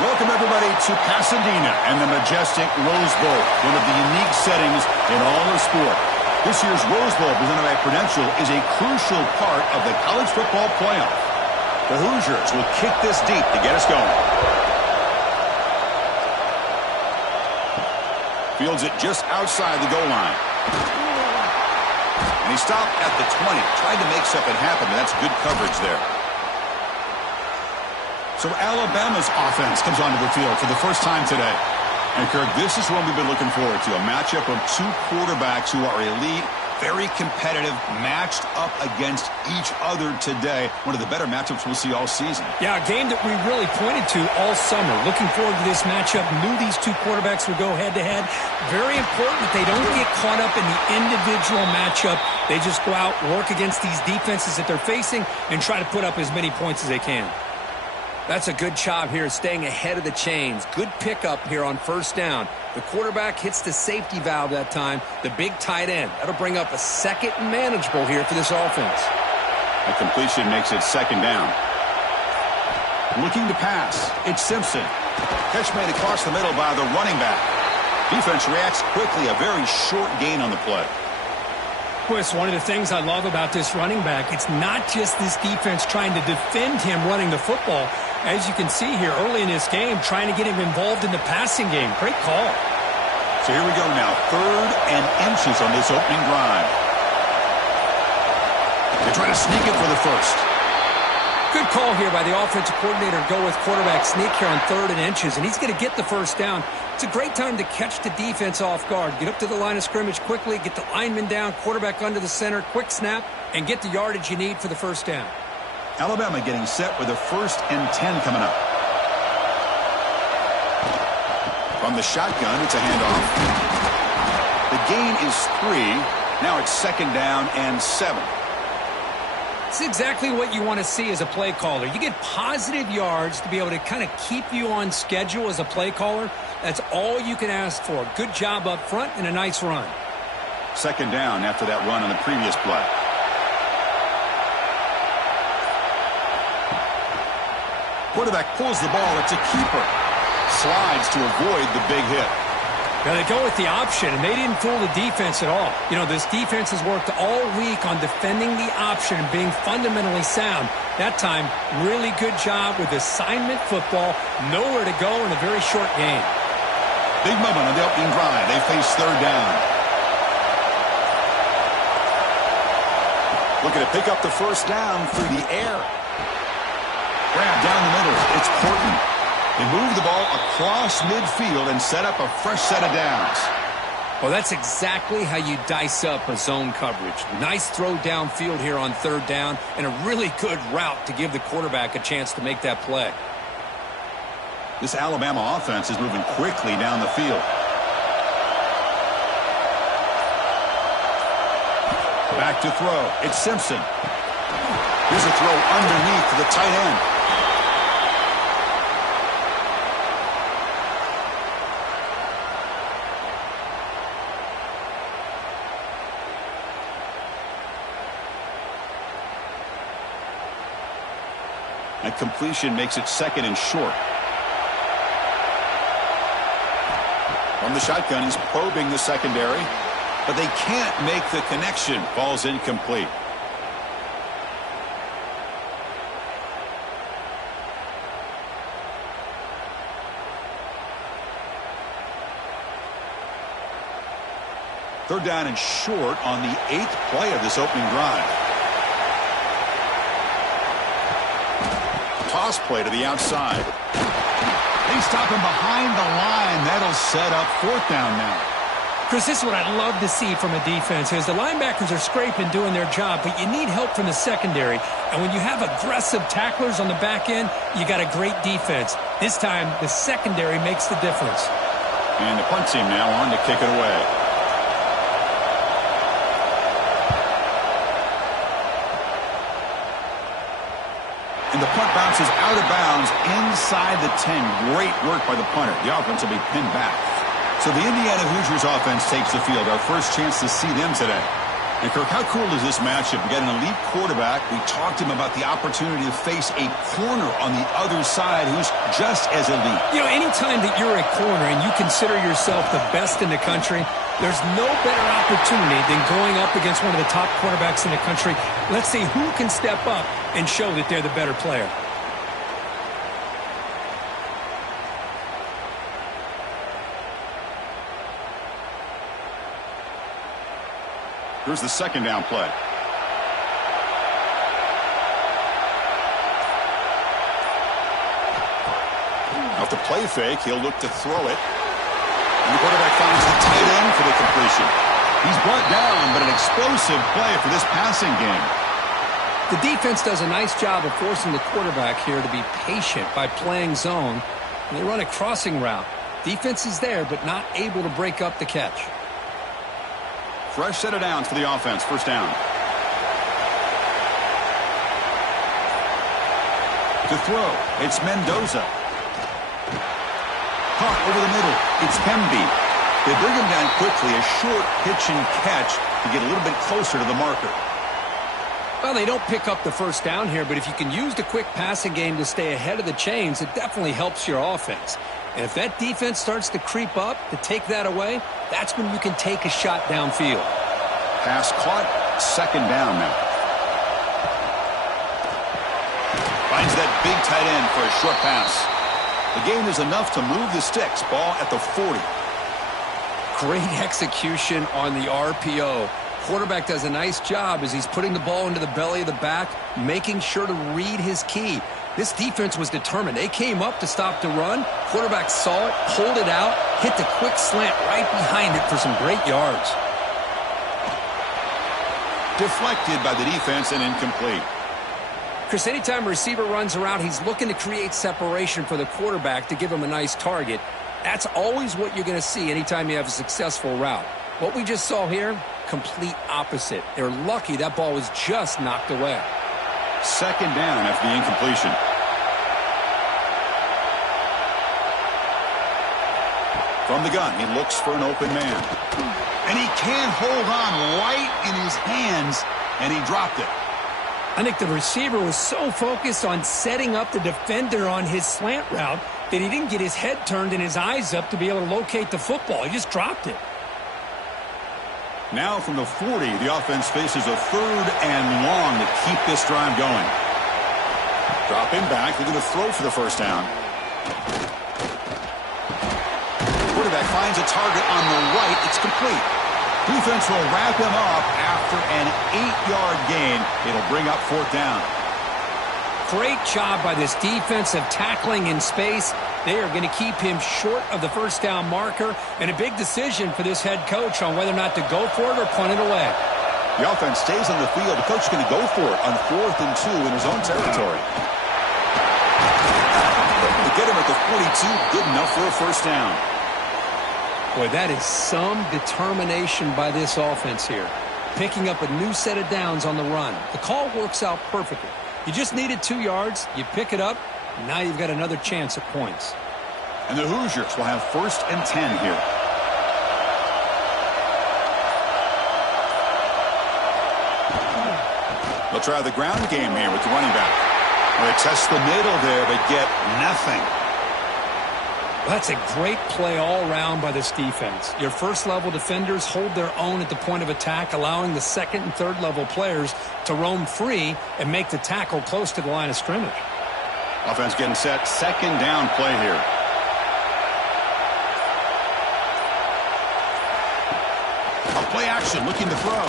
Welcome, everybody, to Pasadena and the majestic Rose Bowl, one of the unique settings in all of sport. This year's Rose Bowl, presented by Prudential, is a crucial part of the college football playoff. The Hoosiers will kick this deep to get us going. Fields it just outside the goal line. And he stopped at the 20. Tried to make something happen, but that's good coverage there. So Alabama's offense comes onto the field for the first time today. And, Kirk, this is one we've been looking forward to, a matchup of two quarterbacks who are elite, very competitive, matched up against each other today. One of the better matchups we'll see all season. Yeah, a game that we really pointed to all summer. Looking forward to this matchup. Knew these two quarterbacks would go head-to-head. Very important that they don't get caught up in the individual matchup. They just go out, work against these defenses that they're facing, and try to put up as many points as they can. That's a good job here, staying ahead of the chains. Good pickup here on first down. The quarterback hits the safety valve that time. The big tight end. That'll bring up a second and manageable here for this offense. A completion makes it second down. Looking to pass. It's Simpson. Catch made across the middle by the running back. Defense reacts quickly. A very short gain on the play. Chris, one of the things I love about this running back, it's not just this defense trying to defend him running the football. As you can see here early in this game, trying to get him involved in the passing game. Great call. So here we go now. 3rd and inches on this opening drive. They try to sneak it for the first. Good call here by the offensive coordinator to go with quarterback sneak here on 3rd and inches, and he's going to get the first down. It's a great time to catch the defense off guard. Get up to the line of scrimmage quickly, get the lineman down, quarterback under the center, quick snap, and get the yardage you need for the first down. Alabama getting set with a 1st and 10 coming up. From the shotgun, it's a handoff. The gain is 3. Now it's 2nd down and 7. It's exactly what you want to see as a play caller. You get positive yards to be able to kind of keep you on schedule as a play caller. That's all you can ask for. Good job up front and a nice run. 2nd down after that run on the previous play. Quarterback pulls the ball. It's a keeper. Slides to avoid the big hit. Now they go with the option, and they didn't fool the defense at all. You know, this defense has worked all week on defending the option and being fundamentally sound. That time, really good job with assignment football. Nowhere to go in a very short game. Big moment on the opening drive. They face 3rd down. Looking to pick up the first down through the air. Grab down the middle. It's Portman. They move the ball across midfield and set up a fresh set of downs. Well, that's exactly how you dice up a zone coverage. Nice throw downfield here on 3rd down, and a really good route to give the quarterback a chance to make that play. This Alabama offense is moving quickly down the field. Back to throw. It's Simpson. Here's a throw underneath to the tight end. That completion makes it 2nd and short. From the shotgun, he's probing the secondary, but they can't make the connection. Ball's incomplete. Third down and short on the 8th play of this opening drive. Toss play to the outside. They stop him behind the line. That'll set up 4th down now. Chris, this is what I'd love to see from a defense is the linebackers are scraping, doing their job, but you need help from the secondary. And when you have aggressive tacklers on the back end, you got a great defense. This time, the secondary makes the difference. And the punt team now on to kick it away. And the punt bounces out of bounds inside the 10. Great work by the punter. The offense will be pinned back. So the Indiana Hoosiers offense takes the field. Our first chance to see them today. And Kirk, how cool is this matchup? We got an elite quarterback. We talked to him about the opportunity to face a corner on the other side who's just as elite. You know, anytime that you're a corner and you consider yourself the best in the country, there's no better opportunity than going up against one of the top quarterbacks in the country. Let's see who can step up and show that they're the better player. Here's the second down play. Off the play fake, he'll look to throw it. And the quarterback finds the tight end for the completion. He's brought down, but an explosive play for this passing game. The defense does a nice job of forcing the quarterback here to be patient by playing zone. And they run a crossing route. Defense is there, but not able to break up the catch. Fresh set of downs for the offense. First down. To throw, it's Mendoza. Caught over the middle. It's Hemby. They bring him down quickly. A short pitch and catch to get a little bit closer to the marker. Well, they don't pick up the first down here, but if you can use the quick passing game to stay ahead of the chains, it definitely helps your offense. And if that defense starts to creep up to take that away, that's when you can take a shot downfield. Pass caught. Second down now. Finds that big tight end for a short pass. The gain is enough to move the sticks. Ball at the 40. Great execution on the RPO. Quarterback does a nice job as he's putting the ball into the belly of the back, making sure to read his key. This defense was determined. They came up to stop the run. Quarterback saw it, pulled it out, hit the quick slant right behind it for some great yards. Deflected by the defense and incomplete. Chris, anytime a receiver runs around, he's looking to create separation for the quarterback to give him a nice target. That's always what you're going to see anytime you have a successful route. What we just saw here, complete opposite. They're lucky that ball was just knocked away. Second down after the incompletion. From the gun, he looks for an open man. And he can't hold on right in his hands, and he dropped it. I think the receiver was so focused on setting up the defender on his slant route that he didn't get his head turned and his eyes up to be able to locate the football. He just dropped it. Now from the 40, the offense faces a third and long to keep this drive going. Dropping back, they're going to throw for the first down. Quarterback finds a target on the right. It's complete. Defense will wrap him up after an 8-yard gain. It'll bring up fourth down. Great job by this defensive tackling in space. They are going to keep him short of the first down marker, and a big decision for this head coach on whether or not to go for it or punt it away. The offense stays on the field. The coach is going to go for it on 4th and 2 in his own territory. To get him at the 42, good enough for a first down. Boy, that is some determination by this offense here. Picking up a new set of downs on the run. The call works out perfectly. You just needed 2 yards. You pick it up. Now you've got another chance at points. And the Hoosiers will have 1st and 10 here. They'll try the ground game here with the running back. They test the middle there, but get nothing. That's a great play all around by this defense. Your first-level defenders hold their own at the point of attack, allowing the second and third-level players to roam free and make the tackle close to the line of scrimmage. Offense getting set. Second down play here. A play action looking to throw.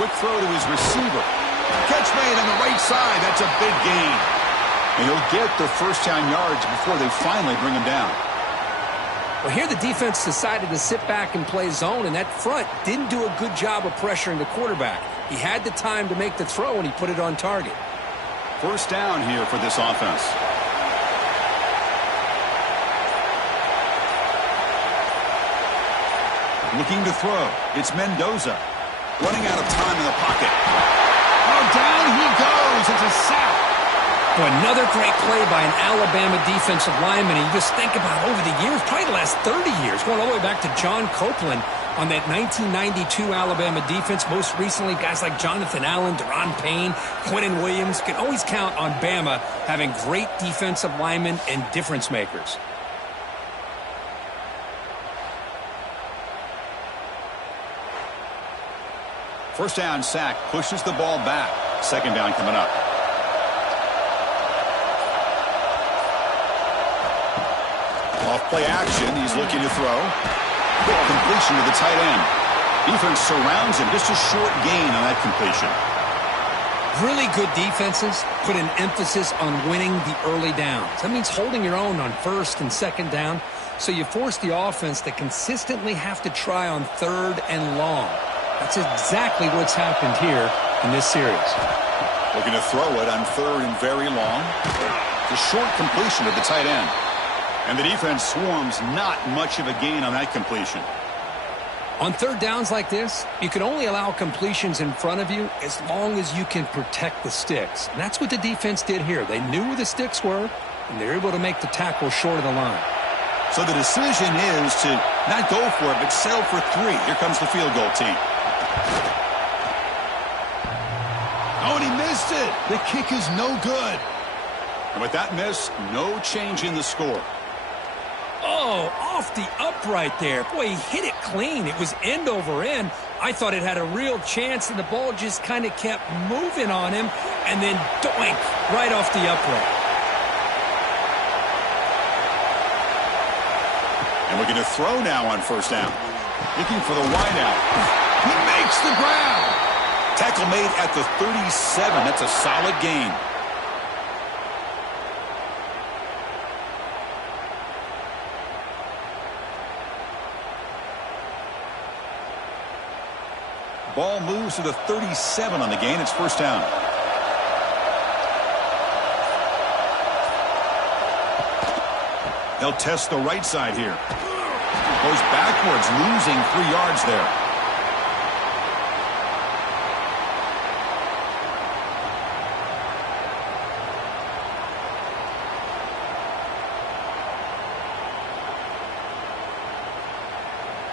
Quick throw to his receiver. Catch made on the right side. That's a big gain. And he'll get the first down yards before they finally bring him down. Well, here the defense decided to sit back and play zone, and that front didn't do a good job of pressuring the quarterback. He had the time to make the throw, and he put it on target. First down here for this offense. Looking to throw. It's Mendoza. Running out of time in the pocket. Oh, down he goes. It's a sack. Boy, another great play by an Alabama defensive lineman. And you just think about over the years, probably the last 30 years, going all the way back to John Copeland on that 1992 Alabama defense. Most recently, guys like Jonathan Allen, Deron Payne, Quinnen Williams. You can always count on Bama having great defensive linemen and difference makers. First down sack pushes the ball back. Second down coming up. Off play action. He's looking to throw. Completion to the tight end. Defense surrounds him. Just a short gain on that completion. Really good defenses put an emphasis on winning the early downs. That means holding your own on first and second down. So you force the offense to consistently have to try on third and long. That's exactly what's happened here in this series. Looking to throw it on third and very long. The short completion to the tight end. And the defense swarms, not much of a gain on that completion. On third downs like this, you can only allow completions in front of you as long as you can protect the sticks. And that's what the defense did here. They knew where the sticks were, and they were able to make the tackle short of the line. So the decision is to not go for it, but settle for 3. Here comes the field goal team. Oh, and he missed it. The kick is no good. And with that miss, no change in the score. Oh, off the upright there. Boy, he hit it clean. It was end over end. I thought it had a real chance, and the ball just kind of kept moving on him, and then doink, right off the upright. And we're going to throw now on first down. Looking for the wideout. He makes the grab. Tackle made at the 37. That's a solid gain. Ball moves to the 37 on the gain. It's first down. They'll test the right side here. Goes backwards, losing 3 yards there.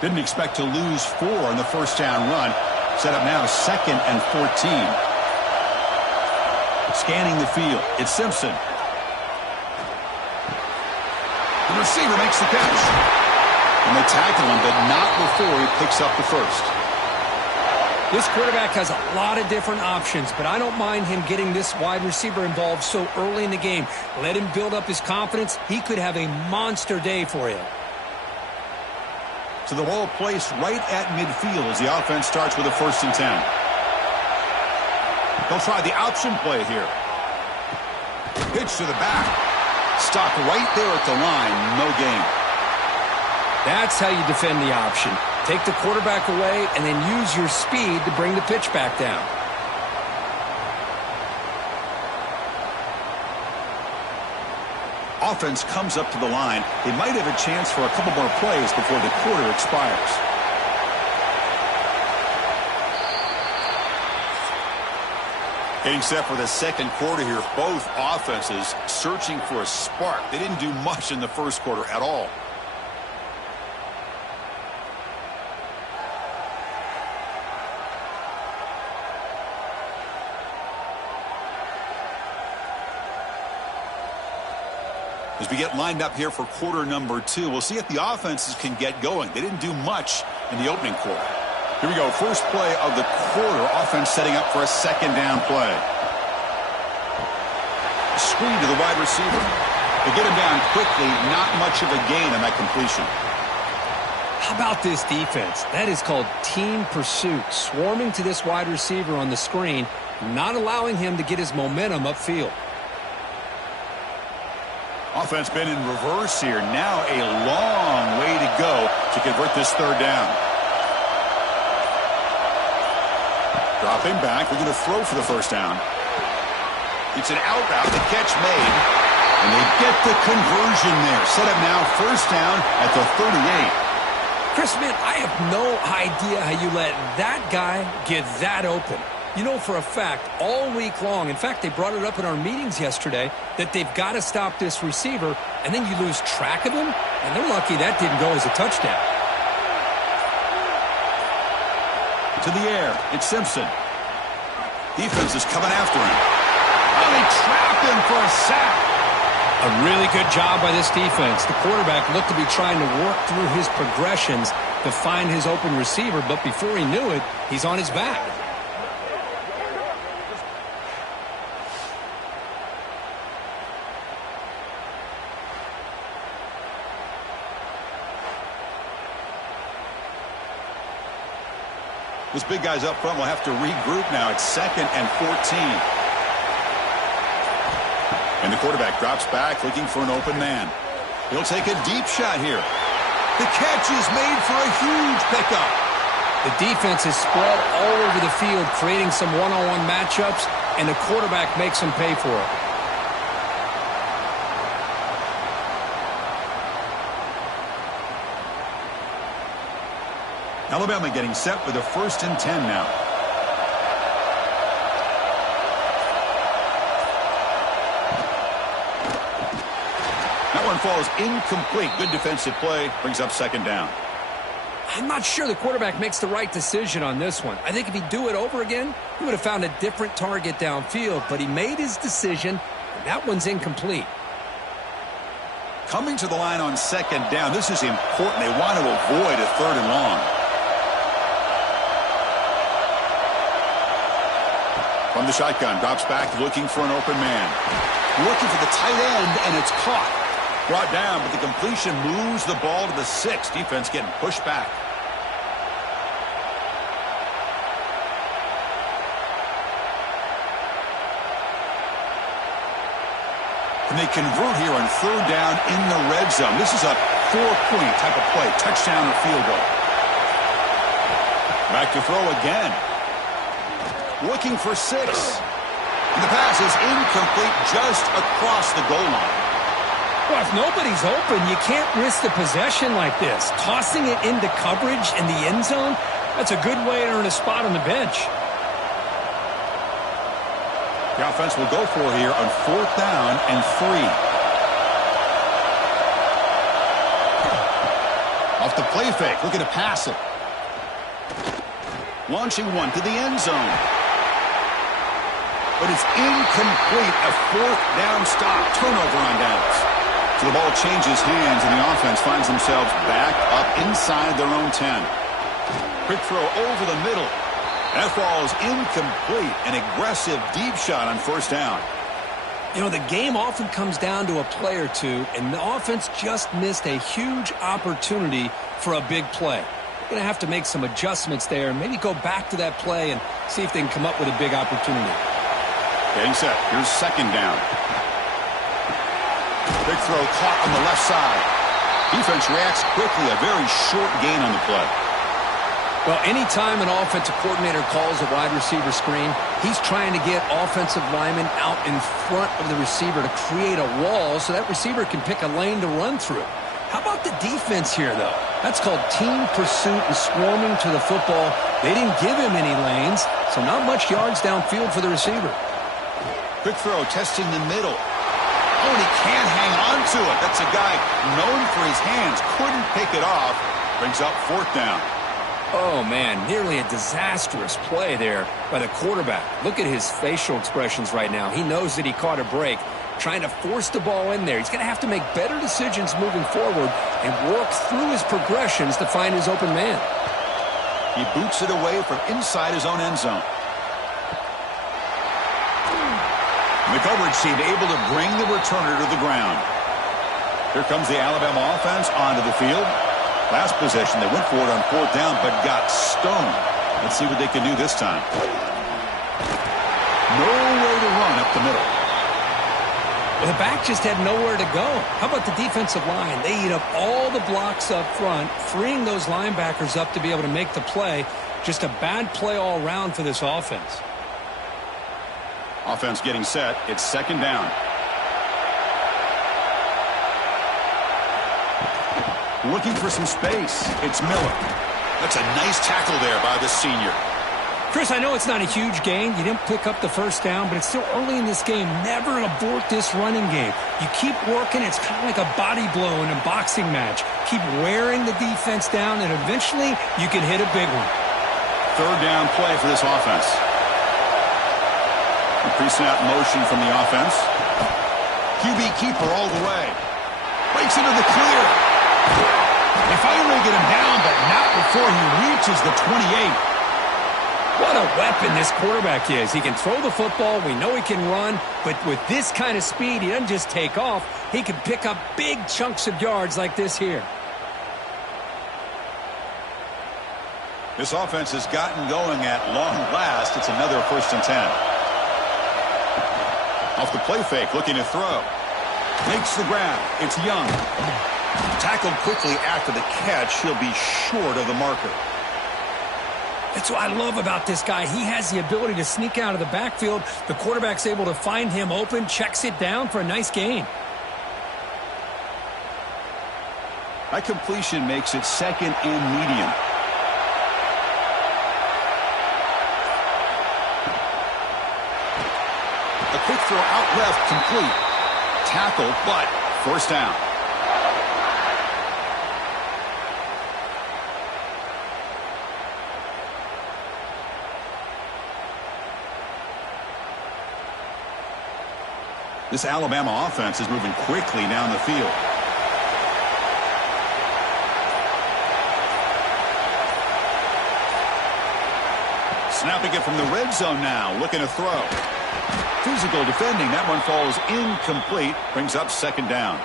Didn't expect to lose 4 on the first down run. Set up now 2nd and 14. Scanning the field. It's Simpson. The receiver makes the catch. And they tackle him, but not before he picks up the first. This quarterback has a lot of different options, but I don't mind him getting this wide receiver involved so early in the game. Let him build up his confidence. He could have a monster day for you. So the ball placed right at midfield as the offense starts with a 1st and 10. They'll try the option play here. Pitch to the back. Stop right there at the line. No gain. That's how you defend the option. Take the quarterback away and then use your speed to bring the pitch back down. Offense comes up to the line. They might have a chance for a couple more plays before the quarter expires. Getting set for the second quarter here. Both offenses searching for a spark. They didn't do much in the first quarter at all. As we get lined up here for quarter number 2, we'll see if the offenses can get going. They didn't do much in the opening quarter. Here we go. First play of the quarter. Offense setting up for a 2nd down play. Screen to the wide receiver. They get him down quickly. Not much of a gain on that completion. How about this defense? That is called team pursuit. Swarming to this wide receiver on the screen, not allowing him to get his momentum upfield. Offense been in reverse here. Now a long way to go to convert this 3rd down. Dropping back. We're going to throw for the first down. It's an out route. The catch made. And they get the conversion there. Set up now 1st down at the 38. Chris, man, I have no idea how you let that guy get that open. You know for a fact, all week long, in fact, they brought it up in our meetings yesterday, that they've got to stop this receiver, and then you lose track of him, and they're lucky that didn't go as a touchdown. To the air, it's Simpson. Defense is coming after him. Oh, they trapped him for a sack. A really good job by this defense. The quarterback looked to be trying to work through his progressions to find his open receiver, but before he knew it, he's on his back. This big guy's up front will have to regroup now. It's 2nd and 14. And the quarterback drops back looking for an open man. He'll take a deep shot here. The catch is made for a huge pickup. The defense is spread all over the field, creating some one-on-one matchups, and the quarterback makes them pay for it. Alabama getting set for the 1st and 10 now. That one falls incomplete. Good defensive play. Brings up 2nd down. I'm not sure the quarterback makes the right decision on this one. I think if he'd do it over again, he would have found a different target downfield, but he made his decision, and that one's incomplete. Coming to the line on 2nd down. This is important. They want to avoid a 3rd and long. From the shotgun, drops back looking for an open man. Looking for the tight end, and it's caught. Brought down, but the completion moves the ball to the 6. Defense getting pushed back. And they convert here on 3rd down in the red zone. This is a 4-point type of play, touchdown or field goal. Back to throw again. Looking for 6. And the pass is incomplete just across the goal line. Well, if nobody's open, you can't risk the possession like this. Tossing it into coverage in the end zone, that's a good way to earn a spot on the bench. The offense will go for here on 4th down and 3. Off the play fake, looking to pass it. Launching one to the end zone. But it's incomplete. A 4th down stop. Turnover on downs. So the ball changes hands, and the offense finds themselves back up inside their own 10. Quick throw over the middle. That falls incomplete. An aggressive deep shot on 1st down. You know, the game often comes down to a play or two, and the offense just missed a huge opportunity for a big play. They're going to have to make some adjustments there and maybe go back to that play and see if they can come up with a big opportunity. Getting set. Here's 2nd down. Big throw caught on the left side. Defense reacts quickly. A very short gain on the play. Well, anytime an offensive coordinator calls a wide receiver screen, he's trying to get offensive linemen out in front of the receiver to create a wall so that receiver can pick a lane to run through. How about the defense here, though? That's called team pursuit and swarming to the football. They didn't give him any lanes, so not much yards downfield for the receiver. Quick throw, testing the middle. Oh, and he can't hang on to it. That's a guy known for his hands. Couldn't pick it off. Brings up 4th down. Oh, man, nearly a disastrous play there by the quarterback. Look at his facial expressions right now. He knows that he caught a break, trying to force the ball in there. He's going to have to make better decisions moving forward and work through his progressions to find his open man. He boots it away from inside his own end zone. And the coverage team able to bring the returner to the ground. Here comes the Alabama offense onto the field. Last possession, they went for it on 4th down, but got stoned. Let's see what they can do this time. No way to run up the middle. Well, the back just had nowhere to go. How about the defensive line? They eat up all the blocks up front, freeing those linebackers up to be able to make the play. Just a bad play all around for this offense. Offense getting set. It's 2nd down. Looking for some space. It's Miller. That's a nice tackle there by the senior. Chris, I know it's not a huge gain. You didn't pick up the first down, but it's still early in this game. Never abort this running game. You keep working. It's kind of like a body blow in a boxing match. Keep wearing the defense down, and eventually you can hit a big one. Third down play for this offense. A pre-snap motion from the offense. QB keeper all the way. Breaks into the clear. They finally get him down, but not before he reaches the 28. What a weapon this quarterback is. He can throw the football. We know he can run. But with this kind of speed, he doesn't just take off. He can pick up big chunks of yards like this here. This offense has gotten going at long last. It's another 1st and 10. Off the play fake, looking to throw. Makes the grab. It's Young. Tackled quickly after the catch. He'll be short of the marker. That's what I love about this guy. He has the ability to sneak out of the backfield. The quarterback's able to find him open, checks it down for a nice gain. That completion makes it 2nd and medium. A quick throw out left, complete. Tackle, but 1st down. This Alabama offense is moving quickly down the field. Snapping it from the red zone now, looking to throw. Physical defending, that one falls incomplete, brings up 2nd down.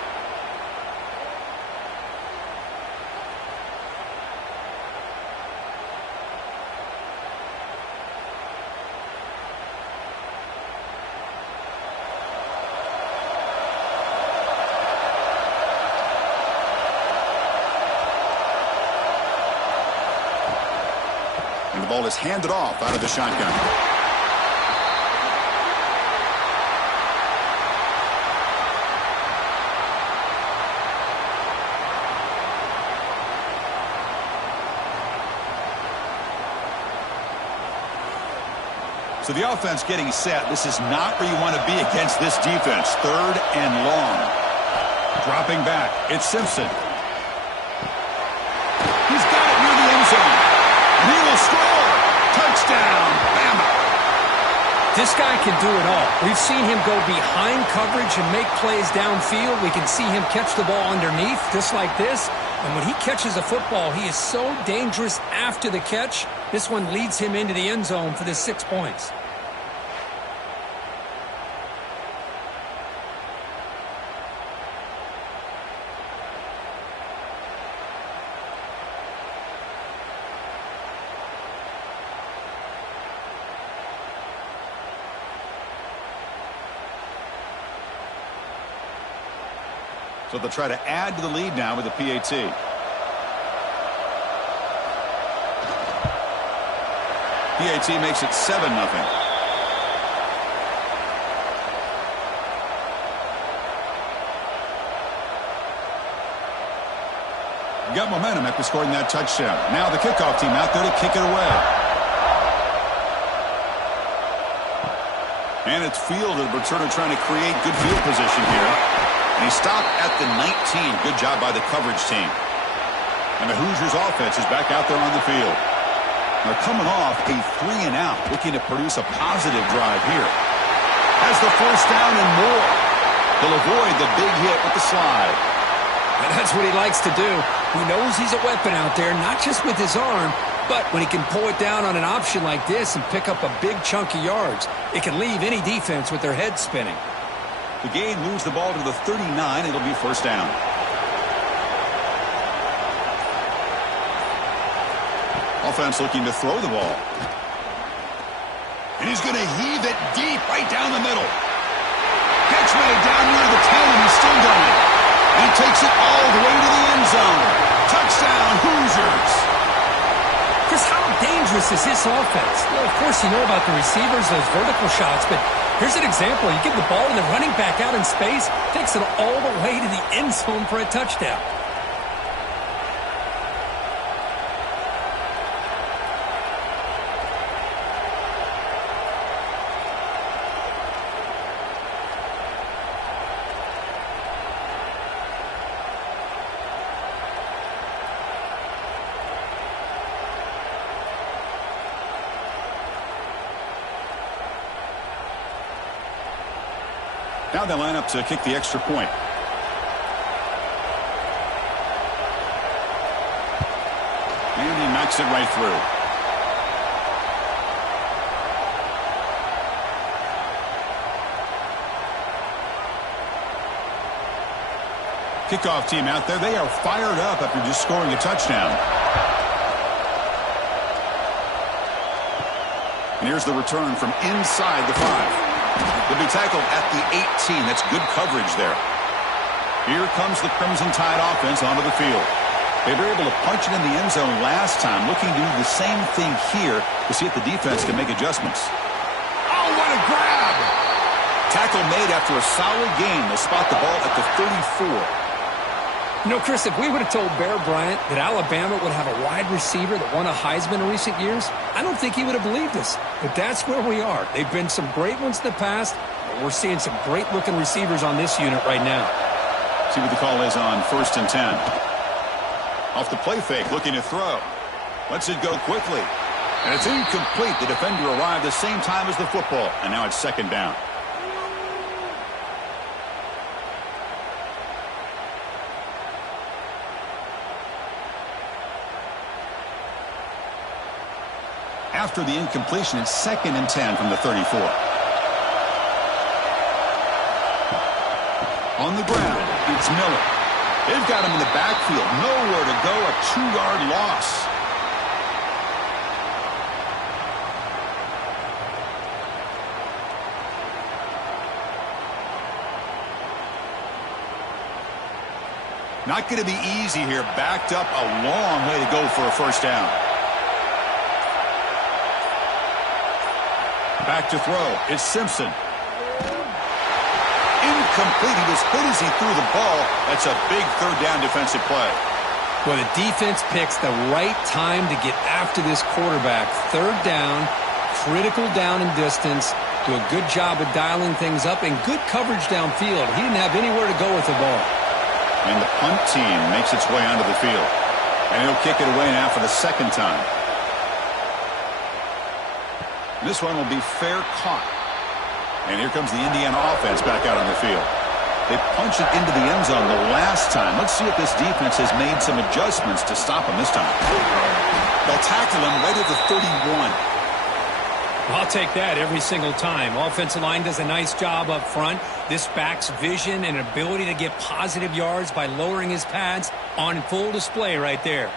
And the ball is handed off out of the shotgun. So the offense getting set. This is not where you want to be against this defense. 3rd and long. Dropping back. It's Simpson. He's got it near the end zone. He will score. Touchdown, Bama. This guy can do it all. We've seen him go behind coverage and make plays downfield. We can see him catch the ball underneath, just like this. And when he catches a football, he is so dangerous after the catch. This one leads him into the end zone for the 6 points. So they'll try to add to the lead now with the PAT. PAT makes it 7-0. Got momentum after scoring that touchdown. Now the kickoff team out there to kick it away. And it's fielded, but sort of trying to create good field position here. And he stopped at the 19. Good job by the coverage team. And the Hoosiers offense is back out there on the field. They're coming off a 3-and-out, looking to produce a positive drive here. Has the 1st down and more. They'll avoid the big hit with the slide. And that's what he likes to do. He knows he's a weapon out there, not just with his arm, but when he can pull it down on an option like this and pick up a big chunk of yards, it can leave any defense with their head spinning. The game moves the ball to the 39. It'll be 1st down. Offense looking to throw the ball. And he's going to heave it deep right down the middle. Catch made down near the 10, and he's still going. And he takes it all the way to the end zone. Touchdown, Hoosiers. Chris, how dangerous is this offense? Well, of course, you know about the receivers, those vertical shots, but here's an example. You give the ball to the running back out in space, takes it all the way to the end zone for a touchdown. Now they line up to kick the extra point. And he knocks it right through. Kickoff team out there. They are fired up after just scoring a touchdown. And here's the return from inside the 5. They'll be tackled at the 18. That's good coverage there. Here comes the Crimson Tide offense onto the field. They were able to punch it in the end zone last time, looking to do the same thing here to see if the defense can make adjustments. Oh, what a grab! Tackle made after a solid gain. They'll spot the ball at the 34. You know, Chris, if we would have told Bear Bryant that Alabama would have a wide receiver that won a Heisman in recent years, I don't think he would have believed us. But that's where we are. They've been some great ones in the past, but we're seeing some great-looking receivers on this unit right now. See what the call is on 1st and 10. Off the play fake, looking to throw. Lets it go quickly. And it's incomplete. The defender arrived the same time as the football, and now it's 2nd down. After the incompletion, it's 2nd and 10 from the 34. On the ground, it's Miller. They've got him in the backfield. Nowhere to go, a 2-yard loss. Not going to be easy here. Backed up a long way to go for a 1st down. Back to throw. It's Simpson. Incomplete. He was hit as he threw the ball. That's a big 3rd down defensive play. Well, the defense picks the right time to get after this quarterback. 3rd down, critical down and distance. Do a good job of dialing things up and good coverage downfield. He didn't have anywhere to go with the ball. And the punt team makes its way onto the field. And he'll kick it away now for the 2nd time. This one will be fair caught. And here comes the Indiana offense back out on the field. They punched it into the end zone the last time. Let's see if this defense has made some adjustments to stop him this time. They'll tackle him right at the 31. I'll take that every single time. Offensive line does a nice job up front. This back's vision and ability to get positive yards by lowering his pads on full display right there.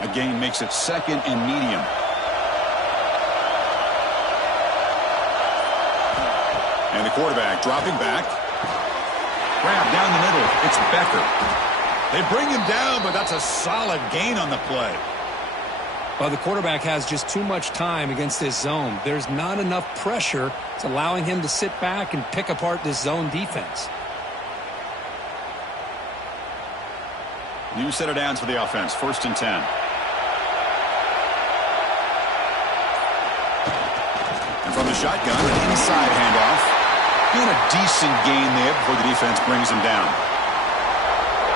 A gain makes it 2nd and medium. And the quarterback dropping back. Grab down the middle. It's Becker. They bring him down, but that's a solid gain on the play. Well, the quarterback has just too much time against this zone. There's not enough pressure. It's allowing him to sit back and pick apart this zone defense. New set of downs for the offense. 1st and 10. And from the shotgun, an inside handoff. Doing a decent gain there before the defense brings him down.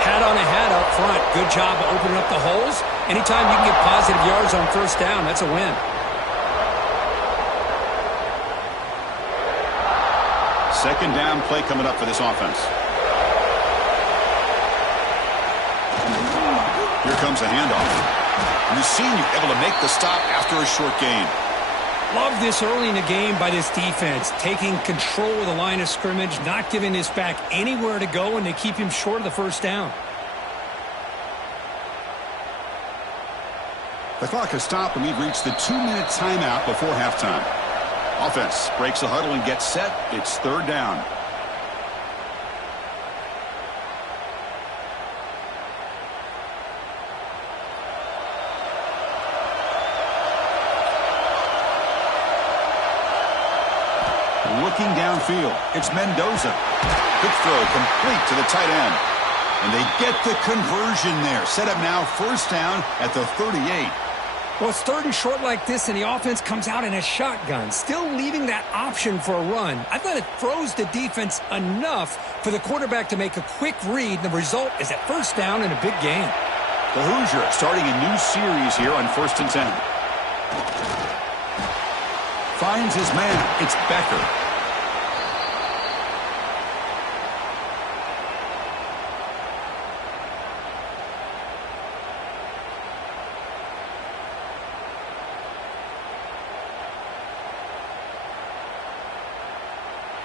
Hat on a hat up front. Good job of opening up the holes. Anytime you can get positive yards on 1st down, that's a win. 2nd down play coming up for this offense. Here comes a handoff. And the senior able to make the stop after a short gain. Love this early in the game by this defense, taking control of the line of scrimmage, not giving this back anywhere to go, and they keep him short of the 1st down. The clock has stopped, and we've reached the 2-minute timeout before halftime. Offense breaks the huddle and gets set. It's 3rd down. Looking downfield, it's Mendoza. Quick throw complete to the tight end. And they get the conversion there. Set up now 1st down at the 38. Well, it's 3rd and short like this, and the offense comes out in a shotgun, still leaving that option for a run. I thought it throws the defense enough for the quarterback to make a quick read. The result is a 1st down and a big gain. The Hoosier starting a new series here on 1st and 10. Finds his man. It's Becker.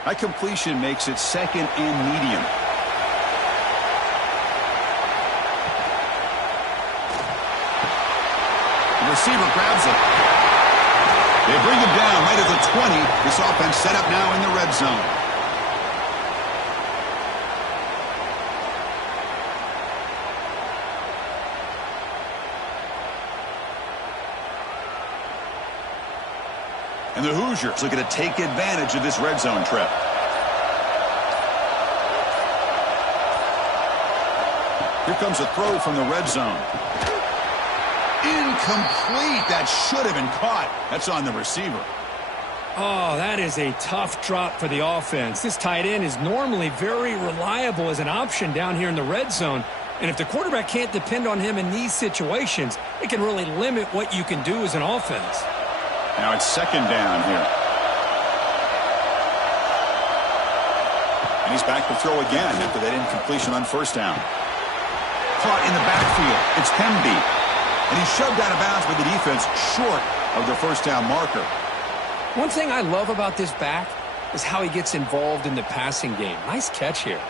That completion makes it second and medium. The receiver grabs it. They bring him down right at the 20. This offense set up now in the red zone. And the Hoosiers looking to take advantage of this red zone trip. Here comes a throw from the red zone. Incomplete. That should have been caught. That's on the receiver. Oh, that is a tough drop for the offense. This tight end is normally very reliable as an option down here in the red zone. And if the quarterback can't depend on him in these situations, it can really limit what you can do as an offense. Now it's second down here. And he's back to throw again after that incompletion on first down. Caught in the backfield. It's Hemby. And he's shoved out of bounds with the defense short of the first down marker. One thing I love about this back is how he gets involved in the passing game. Nice catch here.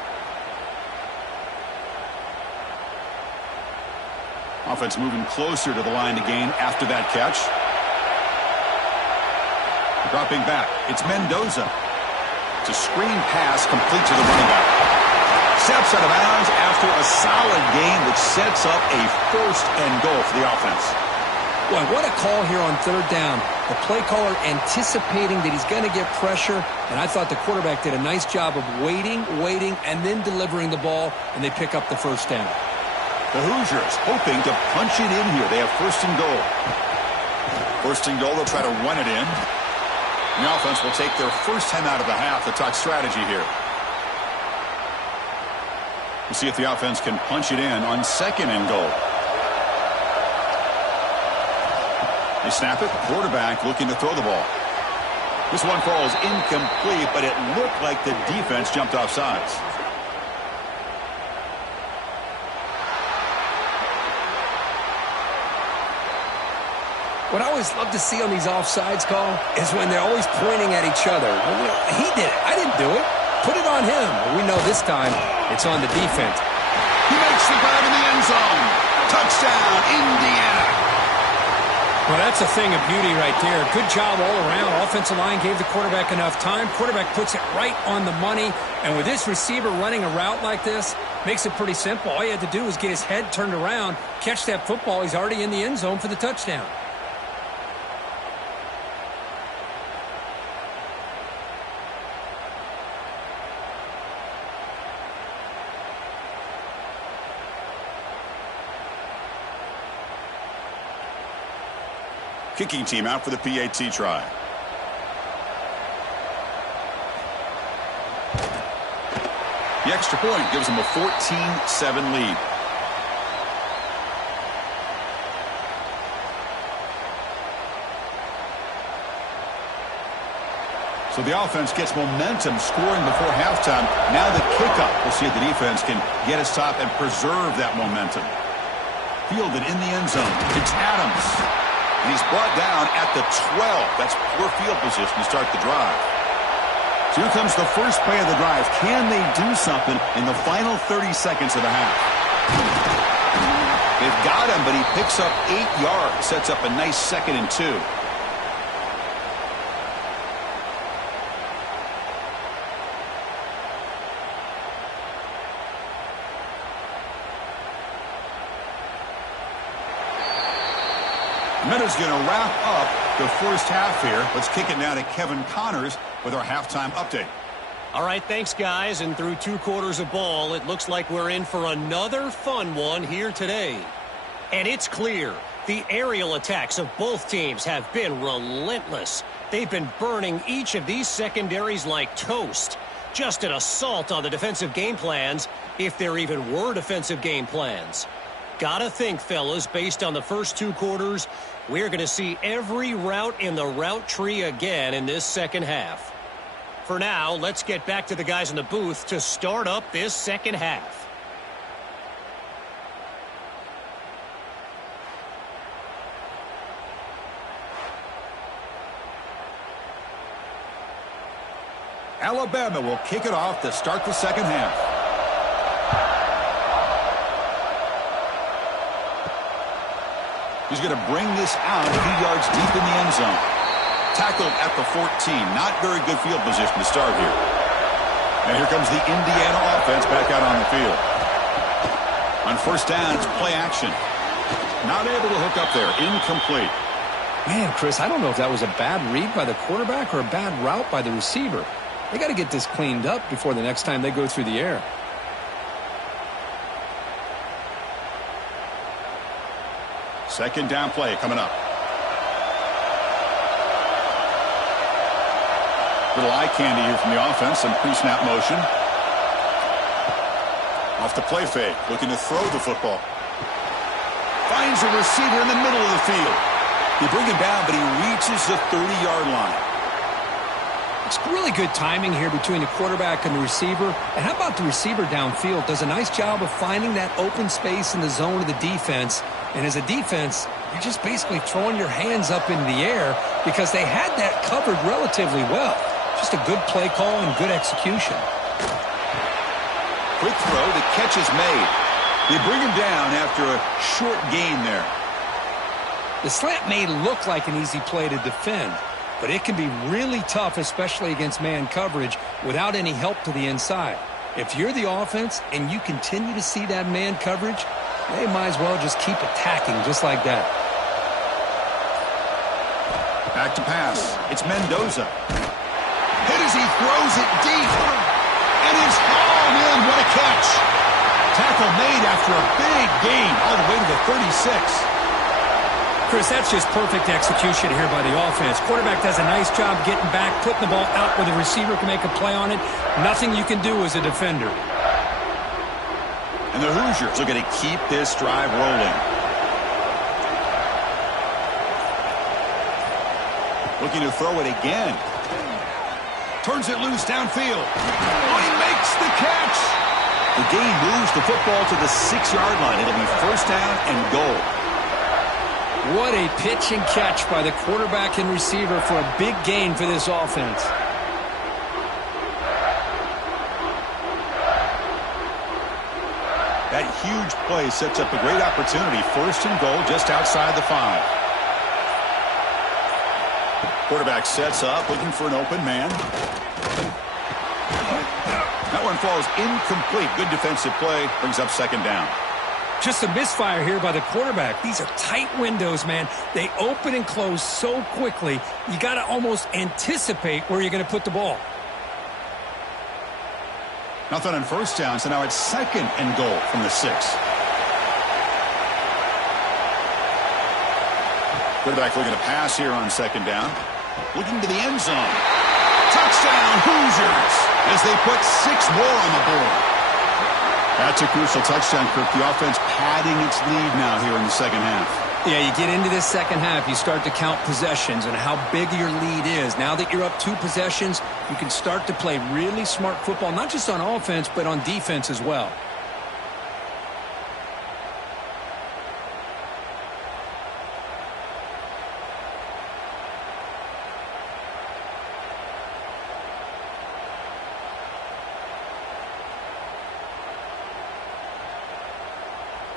Offense moving closer to the line to gain after that catch. Dropping back, it's Mendoza. It's a screen pass complete to the running back. Steps out of bounds after a solid gain, which sets up a first and goal for the offense. Boy, what a call here on third down. The play caller anticipating that he's going to get pressure, and I thought the quarterback did a nice job of waiting, and then delivering the ball, and they pick up the first down. The Hoosiers hoping to punch it in here. They have first and goal. First and goal, they'll try to run it in. The offense will take their first 10 out of the half to talk strategy here. We'll see if the offense can punch it in on second and goal. They snap it. Quarterback looking to throw the ball. This one falls incomplete, but it looked like the defense jumped off sides. What I always love to see on these offsides call is when they're always pointing at each other. Well, he did it. I didn't do it. Put it on him. Well, we know this time it's on the defense. He makes the grab in the end zone. Touchdown, Indiana. Well, that's a thing of beauty right there. Good job all around. Offensive line gave the quarterback enough time. Quarterback puts it right on the money. And with this receiver running a route like this, makes it pretty simple. All you had to do was get his head turned around, catch that football. He's already in the end zone for the touchdown. Kicking team out for the PAT try. The extra point gives them a 14-7 lead. So the offense gets momentum scoring before halftime. Now the kickoff. We'll see if the defense can get a stop and preserve that momentum. Fielded in the end zone. It's Adams. And he's brought down at the 12. That's poor field position to start the drive. So here comes the first play of the drive. Can they do something in the final 30 seconds of the half? They've got him, but he picks up 8 yards. Sets up a nice 2nd and 2. Minutes going to wrap up the first half here. Let's kick it now to Kevin Connors with our halftime update. All right, thanks, guys. And through 2 quarters of ball, it looks like we're in for another fun one here today. And it's clear the aerial attacks of both teams have been relentless. They've been burning each of these secondaries like toast. Just an assault on the defensive game plans, if there even were defensive game plans. Gotta think, fellas, based on the first 2 quarters, we're going to see every route in the route tree again in this second half. For now, let's get back to the guys in the booth to start up this second half. Alabama will kick it off to start the second half. He's going to bring this out a few yards deep in the end zone. Tackled at the 14. Not very good field position to start here. And here comes the Indiana offense back out on the field. On first down, it's play action. Not able to hook up there. Incomplete. Man, Chris, I don't know if that was a bad read by the quarterback or a bad route by the receiver. They got to get this cleaned up before the next time they go through the air. Second down play coming up. Little eye candy here from the offense. Some pre-snap motion. Off the play fake. Looking to throw the football. Finds a receiver in the middle of the field. They bring him down, but he reaches the 30-yard line. It's really good timing here between the quarterback and the receiver. And how about the receiver downfield? Does a nice job of finding that open space in the zone of the defense. And as a defense, you're just basically throwing your hands up in the air because they had that covered relatively well. Just a good play call and good execution. Quick throw. The catch is made. They bring him down after a short gain there. The slant may look like an easy play to defend, but it can be really tough, especially against man coverage, without any help to the inside. If you're the offense and you continue to see that man coverage, they might as well just keep attacking just like that. Back to pass. It's Mendoza. Hit as he throws it deep. And it's hauled in. What a catch. Tackle made after a big gain all the way to the 36. Chris, that's just perfect execution here by the offense. Quarterback does a nice job getting back, putting the ball out where the receiver can make a play on it. Nothing you can do as a defender. And the Hoosiers are going to keep this drive rolling. Looking to throw it again. Turns it loose downfield. Oh, he makes the catch. The gain moves the football to the 6-yard line. It'll be first down and goal. What a pitch and catch by the quarterback and receiver for a big gain for this offense. That huge play sets up a great opportunity. First and goal just outside the 5. Quarterback sets up, looking for an open man. That one falls incomplete. Good defensive play. Brings up second down. Just a misfire here by the quarterback. These are tight windows, man. They open and close so quickly, you got to almost anticipate where you're going to put the ball. Nothing on first down, so now it's second and goal from the 6. Quarterback looking to pass here on second down. Looking to the end zone. Touchdown, Hoosiers, as they put 6 more on the board. That's a crucial touchdown, Kirk. The offense padding its lead now here in the second half. Yeah, you get into this second half, you start to count possessions and how big your lead is. Now that you're up 2 possessions, you can start to play really smart football, not just on offense, but on defense as well.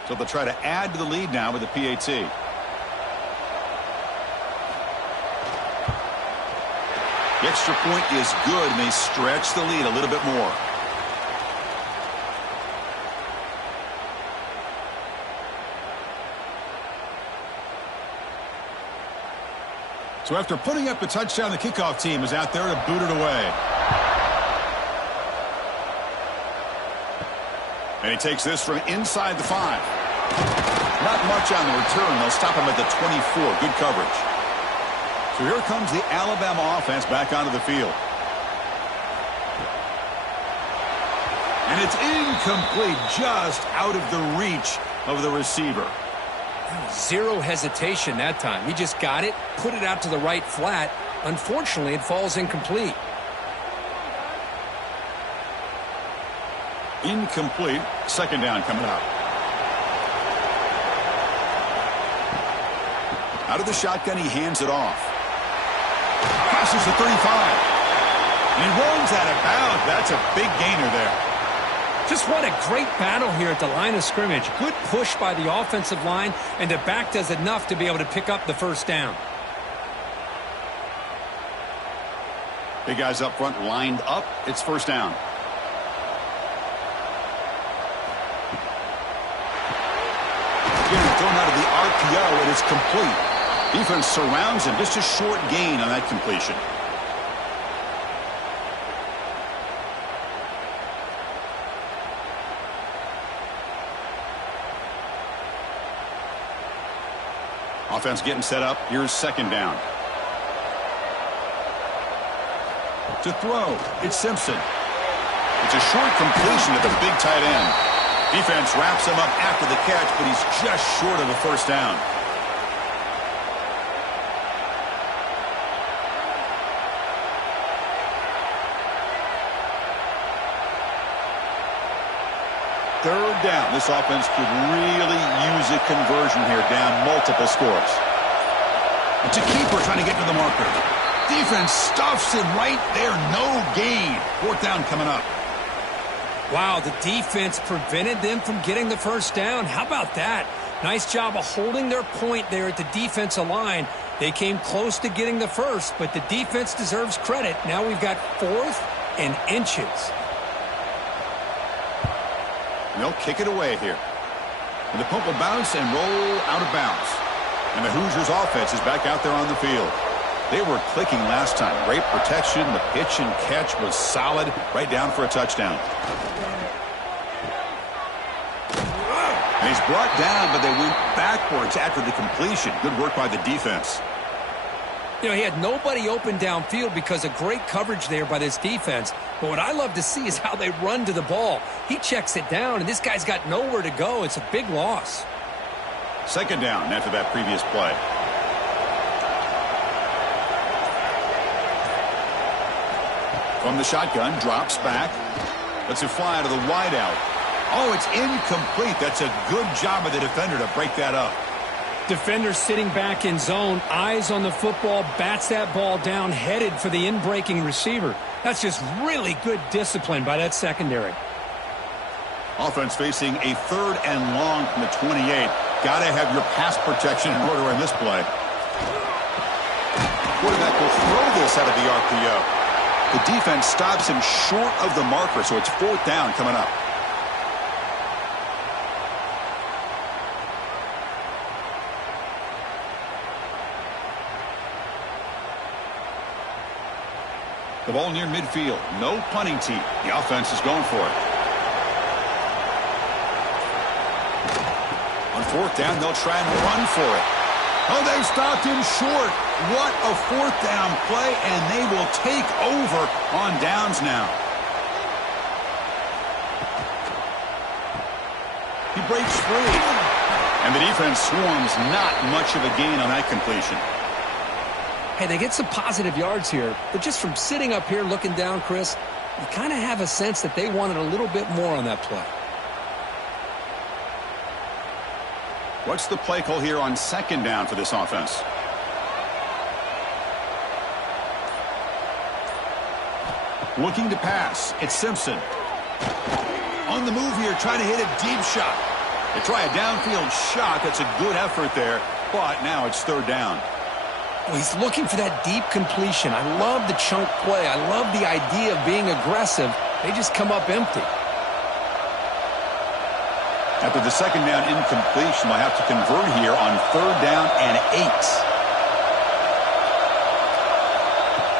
So they'll try to add to the lead now with the PAT. The extra point is good, and they stretch the lead a little bit more. So after putting up a touchdown, the kickoff team is out there to boot it away. And he takes this from inside the 5. Not much on the return. They'll stop him at the 24. Good coverage. So here comes the Alabama offense back onto the field. And it's incomplete, just out of the reach of the receiver. Zero hesitation that time. He just got it, put it out to the right flat. Unfortunately, it falls incomplete. Incomplete. Second down coming up. Out of the shotgun, he hands it off. Passes the 35. And he runs out of bounds. That's a big gainer there. Just what a great battle here at the line of scrimmage. Good push by the offensive line, and the back does enough to be able to pick up the first down. Big guys up front lined up. It's first down. Again, thrown out of the RPO, and it's complete. Defense surrounds him. Just a short gain on that completion. Offense getting set up. Here's second down. To throw, it's Simpson. It's a short completion at the big tight end. Defense wraps him up after the catch, but he's just short of a first down. Third down. This offense could really use a conversion here, down multiple scores. It's a keeper trying to get to the marker. Defense stuffs him right there. No gain. Fourth down coming up. Wow, the defense prevented them from getting the first down. How about that? Nice job of holding their point there at the defensive line. They came close to getting the first, but the defense deserves credit. Now we've got 4th and inches. And they'll kick it away here. And the punt will bounce and roll out of bounds. And the Hoosiers offense is back out there on the field. They were clicking last time. Great protection. The pitch and catch was solid. Right down for a touchdown. And he's brought down, but they went backwards after the completion. Good work by the defense. You know, he had nobody open downfield because of great coverage there by this defense. But what I love to see is how they run to the ball. He checks it down, and this guy's got nowhere to go. It's a big loss. Second down after that previous play. From the shotgun, drops back. Lets it fly to the wideout. Oh, it's incomplete. That's a good job of the defender to break that up. Defender sitting back in zone, eyes on the football, bats that ball down, headed for the in-breaking receiver. That's just really good discipline by that secondary. Offense facing a third and long from the 28. Got to have your pass protection in order in this play. Quarterback will throw this out of the RPO. The defense stops him short of the marker, so it's fourth down coming up. The ball near midfield. No punting team. The offense is going for it. On fourth down, they'll try and run for it. Oh, they stopped him short. What a fourth down play, and they will take over on downs now. He breaks free. And the defense swarms. Not much of a gain on that completion. Hey, they get some positive yards here, but just from sitting up here looking down, Chris, you kind of have a sense that they wanted a little bit more on that play. What's the play call here on second down for this offense? Looking to pass. It's Simpson. On the move here, trying to hit a deep shot. They try a downfield shot. That's a good effort there, but now it's third down. Well, he's looking for that deep completion. I love the chunk play. I love the idea of being aggressive. They just come up empty. After the second down incompletion, they'll have to convert here on third down and 8.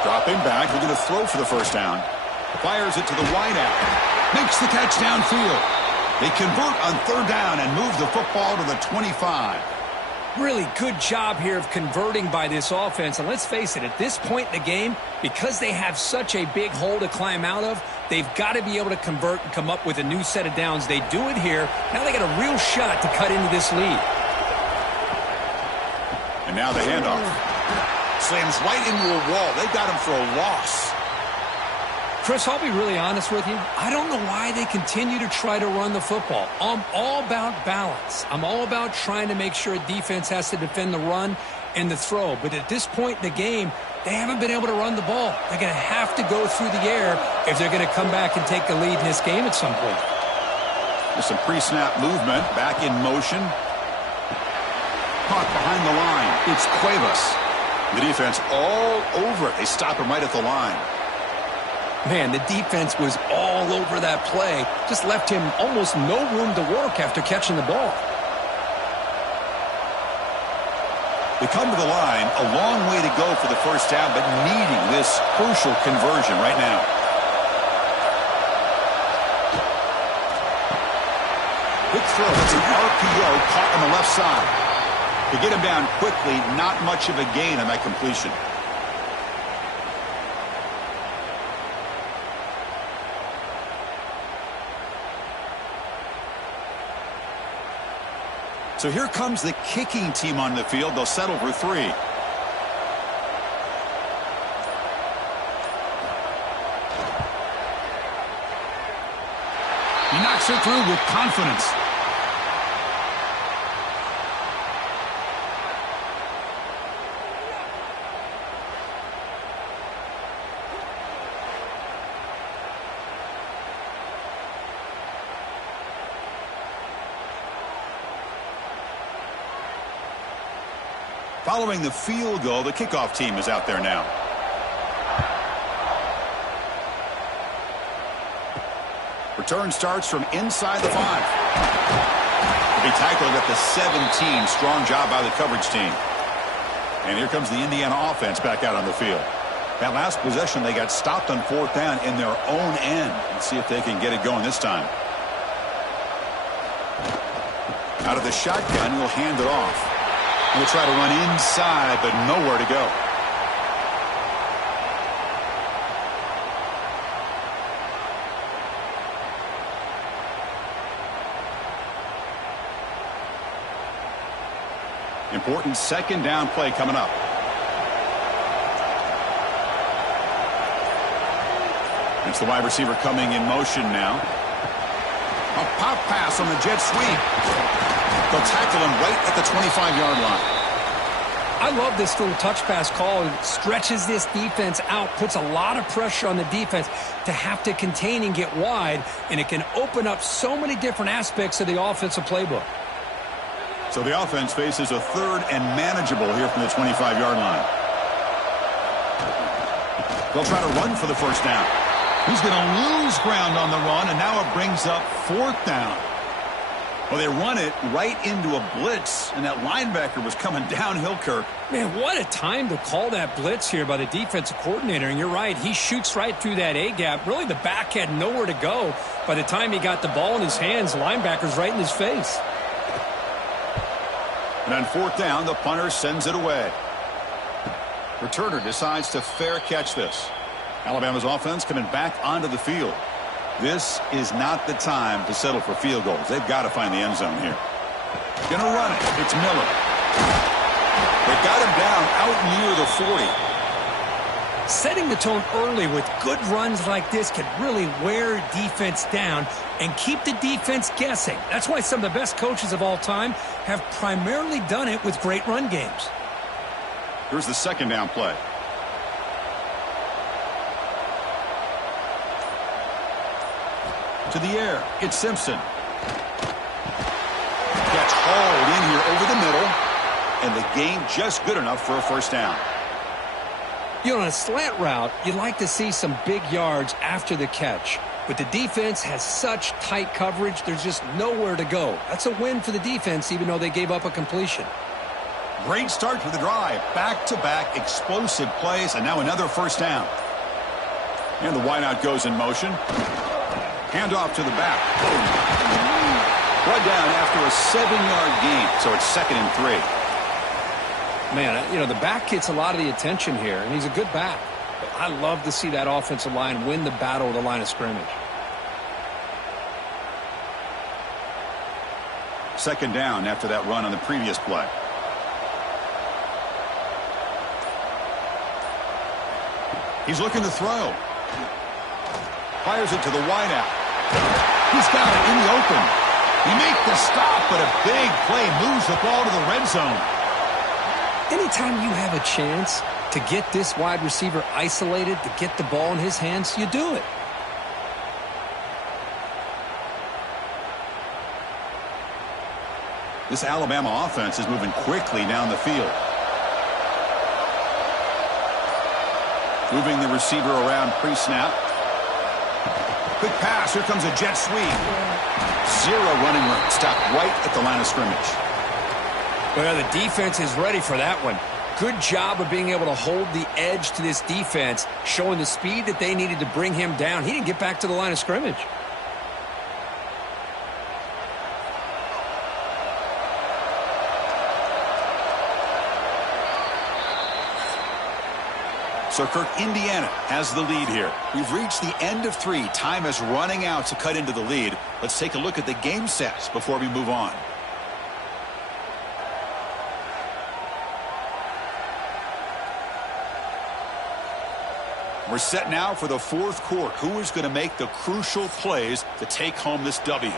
Dropping back, they're going to throw for the first down. Fires it to the wideout. Makes the catch downfield. They convert on third down and move the football to the 25. Really good job here of converting by this offense. And let's face it, at this point in the game, because they have such a big hole to climb out of, they've got to be able to convert and come up with a new set of downs. They do it here. Now they got a real shot to cut into this lead. And now the handoff. Slams right into a wall. They got him for a loss. Chris, I'll be really honest with you. I don't know why they continue to try to run the football. I'm all about balance. I'm all about trying to make sure a defense has to defend the run and the throw. But at this point in the game, they haven't been able to run the ball. They're going to have to go through the air if they're going to come back and take the lead in this game at some point. There's some pre-snap movement, back in motion. Caught behind the line. It's Cuevas. The defense all over it. They stop him right at the line. Man, the defense was all over that play. Just left him almost no room to work after catching the ball. They come to the line, a long way to go for the first down, but needing this crucial conversion right now. Quick throw. It's an RPO caught on the left side. To get him down quickly, not much of a gain on that completion. So here comes the kicking team on the field. They'll settle for 3. He knocks it through with confidence. Following the field goal, the kickoff team is out there now. Return starts from inside the 5. Will be tackled at the 17. Strong job by the coverage team. And here comes the Indiana offense back out on the field. That last possession, they got stopped on 4th down in their own end. Let's see if they can get it going this time. Out of the shotgun, he'll hand it off. We'll try to run inside, but nowhere to go. Important second down play coming up. It's the wide receiver coming in motion now. A pop pass on the jet sweep. They'll tackle him right at the 25-yard line. I love this little touch pass call. It stretches this defense out, puts a lot of pressure on the defense to have to contain and get wide, and it can open up so many different aspects of the offensive playbook. So the offense faces a 3rd and manageable here from the 25-yard line. They'll try to run for the first down. He's going to lose ground on the run, and now it brings up 4th down. Well, they run it right into a blitz, and that linebacker was coming downhill, Kirk. Man, what a time to call that blitz here by the defensive coordinator. And you're right, he shoots right through that A-gap. Really, the back had nowhere to go. By the time he got the ball in his hands, the linebacker's right in his face. And on 4th down, the punter sends it away. Returner decides to fair catch this. Alabama's offense coming back onto the field. This is not the time to settle for field goals. They've got to find the end zone here. Going to run it. It's Miller. They got him down out near the 40. Setting the tone early with good runs like this can really wear defense down and keep the defense guessing. That's why some of the best coaches of all time have primarily done it with great run games. Here's the second down play. To the air, it's Simpson. Gets hauled in here over the middle, and the gain just good enough for a first down. You know, on a slant route, you'd like to see some big yards after the catch. But the defense has such tight coverage, there's just nowhere to go. That's a win for the defense, even though they gave up a completion. Great start to the drive. Back-to-back explosive plays, and now another first down. And the wideout goes in motion. Handoff to the back. Brought down after a 7-yard gain, so it's 2nd and 3. Man, you know, the back gets a lot of the attention here, and he's a good back. But I love to see that offensive line win the battle at the line of scrimmage. 2nd down after that run on the previous play. He's looking to throw. Fires it to the wideout. He's got it in the open. He makes the stop, but a big play moves the ball to the red zone. Anytime you have a chance, To get this wide receiver isolated, to get the ball in his hands, you do it. This Alabama offense is moving quickly down the field. Moving the receiver around pre-snap. Quick pass. Here comes a jet sweep. Zero running room. Stopped right at the line of scrimmage. Well, the defense is ready for that one. Good job of being able to hold the edge to this defense, showing the speed that they needed to bring him down. He didn't get back to the line of scrimmage. So, Kirk, Indiana has the lead here. We've reached the end of 3. Time is running out to cut into the lead. Let's take a look at the game sets before we move on. We're set now for the fourth quarter. Who is going to make the crucial plays to take home this W?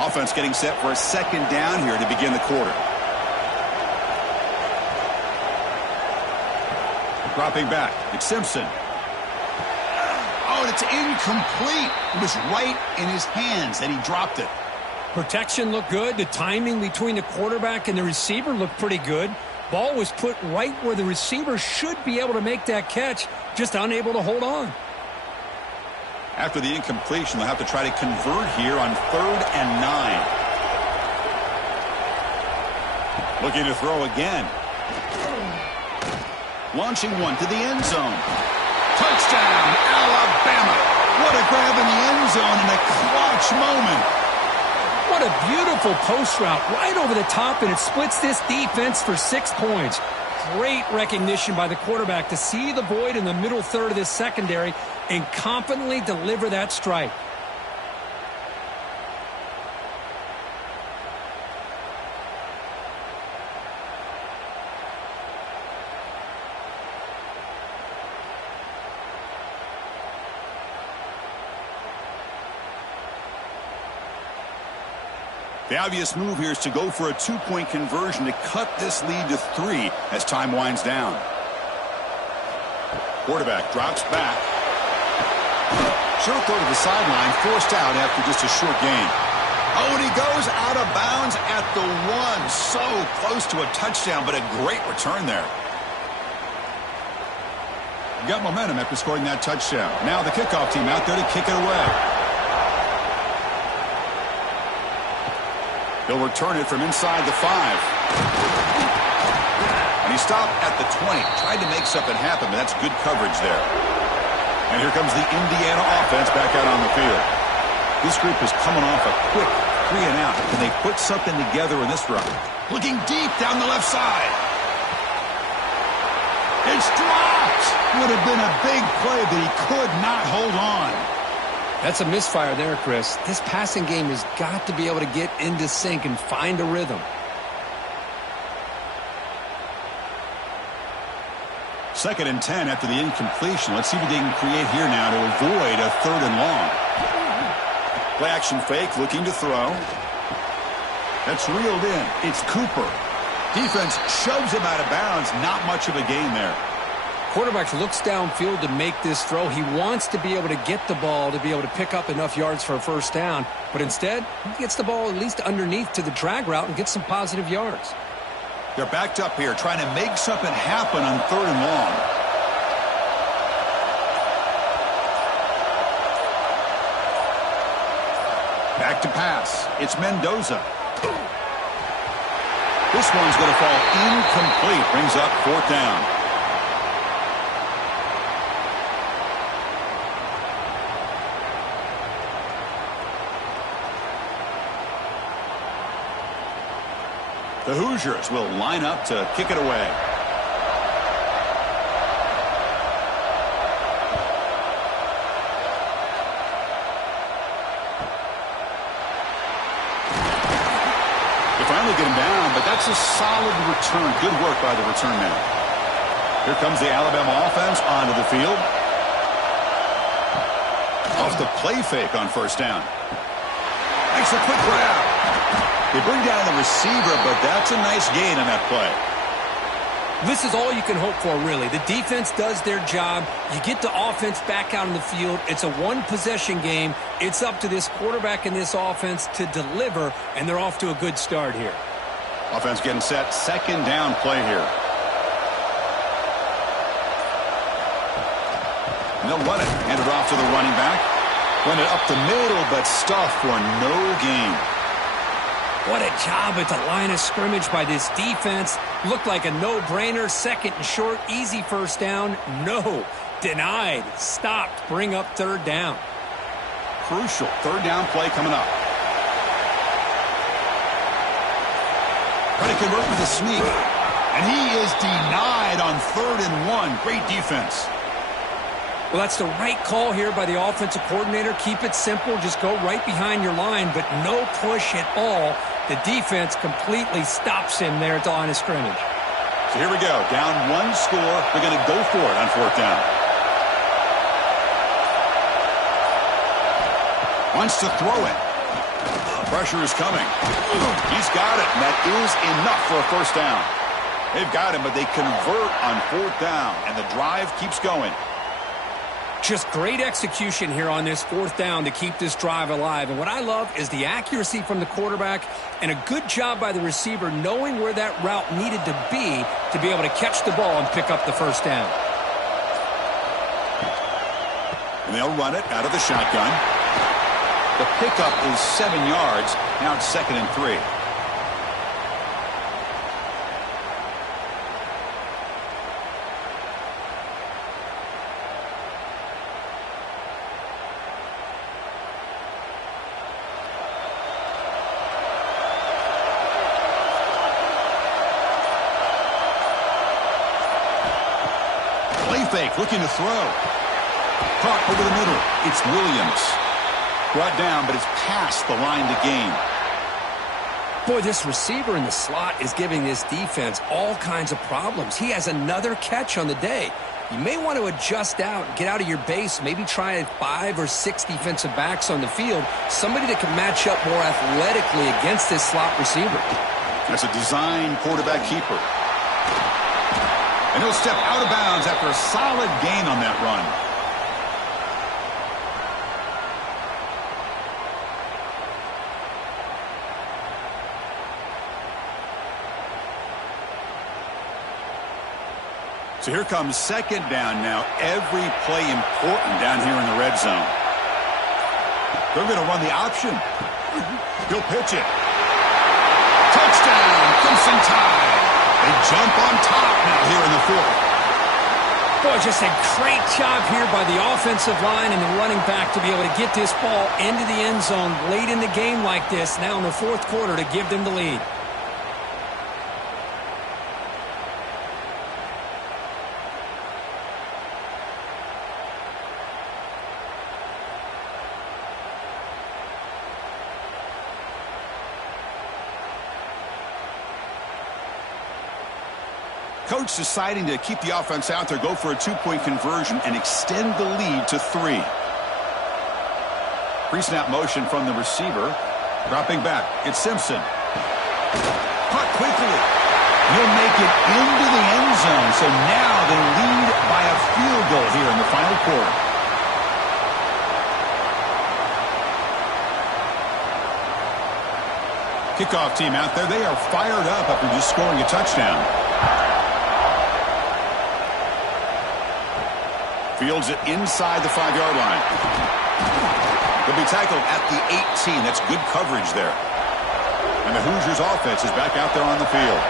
Offense getting set for a second down here to begin the quarter. Dropping back. It's Simpson. Oh, and it's incomplete. It was right in his hands, and he dropped it. Protection looked good. The timing between the quarterback and the receiver looked pretty good. Ball was put right where the receiver should be able to make that catch, just unable to hold on. After the incompletion, they'll have to try to convert here on 3rd and 9. Looking to throw again. Launching one to the end zone. Touchdown, Alabama. What a grab in the end zone in a clutch moment. What a beautiful post route right over the top, and it splits this defense for 6 points. Great recognition by the quarterback to see the void in the middle third of this secondary and confidently deliver that strike. The obvious move here is to go for a 2-point conversion to cut this lead to 3 as time winds down. Quarterback drops back. Short throw to the sideline, forced out after just a short gain. Oh, and he goes out of bounds at the 1. So close to a touchdown, but a great return there. Got momentum after scoring that touchdown. Now the kickoff team out there to kick it away. He'll return it from inside the 5. And he stopped at the 20. Tried to make something happen, but that's good coverage there. And here comes the Indiana offense back out on the field. This group is coming off a quick 3-and-out. Can they put something together in this run? Looking deep down the left side. It's dropped. Would have been a big play, but he could not hold on. That's a misfire there, Chris. This passing game has got to be able to get into sync and find a rhythm. Second and 10 after the incompletion. Let's see what they can create here now to avoid a 3rd and long. Play action fake, looking to throw. That's reeled in. It's Cooper. Defense shoves him out of bounds. Not much of a gain there. Quarterback looks downfield to make this throw. He wants to be able to get the ball to be able to pick up enough yards for a first down. But instead, he gets the ball at least underneath to the drag route and gets some positive yards. They're backed up here trying to make something happen on 3rd and long. Back to pass. It's Mendoza. This one's going to fall incomplete. Brings up 4th down. The Hoosiers will line up to kick it away. They finally get him down, but that's a solid return. Good work by the return man. Here comes the Alabama offense onto the field. Off the play fake on 1st down. Makes a quick grab. They bring down the receiver, but that's a nice gain on that play. This is all you can hope for, really. The defense does their job. You get the offense back out on the field. It's a one-possession game. It's up to this quarterback and this offense to deliver, and they're off to a good start here. Offense getting set. Second down play here. And they'll run it. Hand it off to the running back. Run it up the middle, but stuffed for no gain. What a job at the line of scrimmage by this defense. Looked like a no-brainer. Second and short. Easy first down. No. Denied. Stopped. Bring up third down. Crucial third down play coming up. Trying to convert with a sneak. And he is denied on 3rd and 1. Great defense. Well, that's the right call here by the offensive coordinator. Keep it simple. Just go right behind your line, but no push at all. The defense completely stops him there at the line of scrimmage. So here we go. Down 1 score. They're going to go for it on 4th down. Wants to throw it. Pressure is coming. He's got it, and that is enough for a first down. They've got him, but they convert on 4th down, and the drive keeps going. Just great execution here on this 4th down to keep this drive alive. And what I love is the accuracy from the quarterback and a good job by the receiver knowing where that route needed to be able to catch the ball and pick up the first down. And they'll run it out of the shotgun. The pickup is 7 yards. Now it's 2nd and 3. Fake, looking to throw. Caught over the middle. It's Williams. Brought down, but it's past the line to gain. Boy, this receiver in the slot is giving this defense all kinds of problems. He has another catch on the day. You may want to adjust out, get out of your base, maybe try 5 or 6 defensive backs on the field, somebody that can match up more athletically against this slot receiver. That's a design quarterback keeper. And he'll step out of bounds after a solid gain on that run. So here comes 2nd down now. Every play important down here in the red zone. They're going to run the option. He'll pitch it. Touchdown, Crimson Tide. They jump on top now here in the 4th. Boy, just a great job here by the offensive line and the running back to be able to get this ball into the end zone late in the game like this, now in the 4th quarter, to give them the lead. Coach deciding to keep the offense out there, go for a 2-point conversion, and extend the lead to 3. Pre-snap motion from the receiver. Dropping back. It's Simpson. Caught quickly. He'll make it into the end zone. So now they lead by a field goal here in the final quarter. Kickoff team out there. They are fired up after just scoring a touchdown. Fields it inside the 5-yard line. He'll be tackled at the 18. That's good coverage there. And the Hoosiers offense is back out there on the field.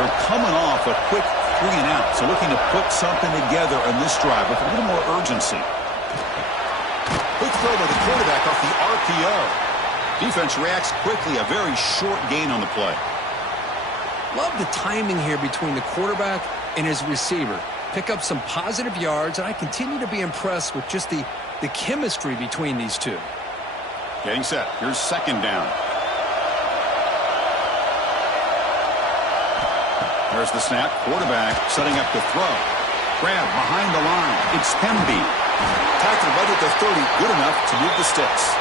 They're coming off a quick 3-and-out, so looking to put something together on this drive with a little more urgency. Quick throw by the quarterback off the RPO. Defense reacts quickly, a very short gain on the play. Love the timing here between the quarterback and his receiver. Pick up some positive yards, and I continue to be impressed with just the chemistry between these two. Getting set. Here's 2nd down. There's the snap. Quarterback setting up the throw. Grab behind the line. It's Hemby. Tackled right at the 30. Good enough to move the sticks.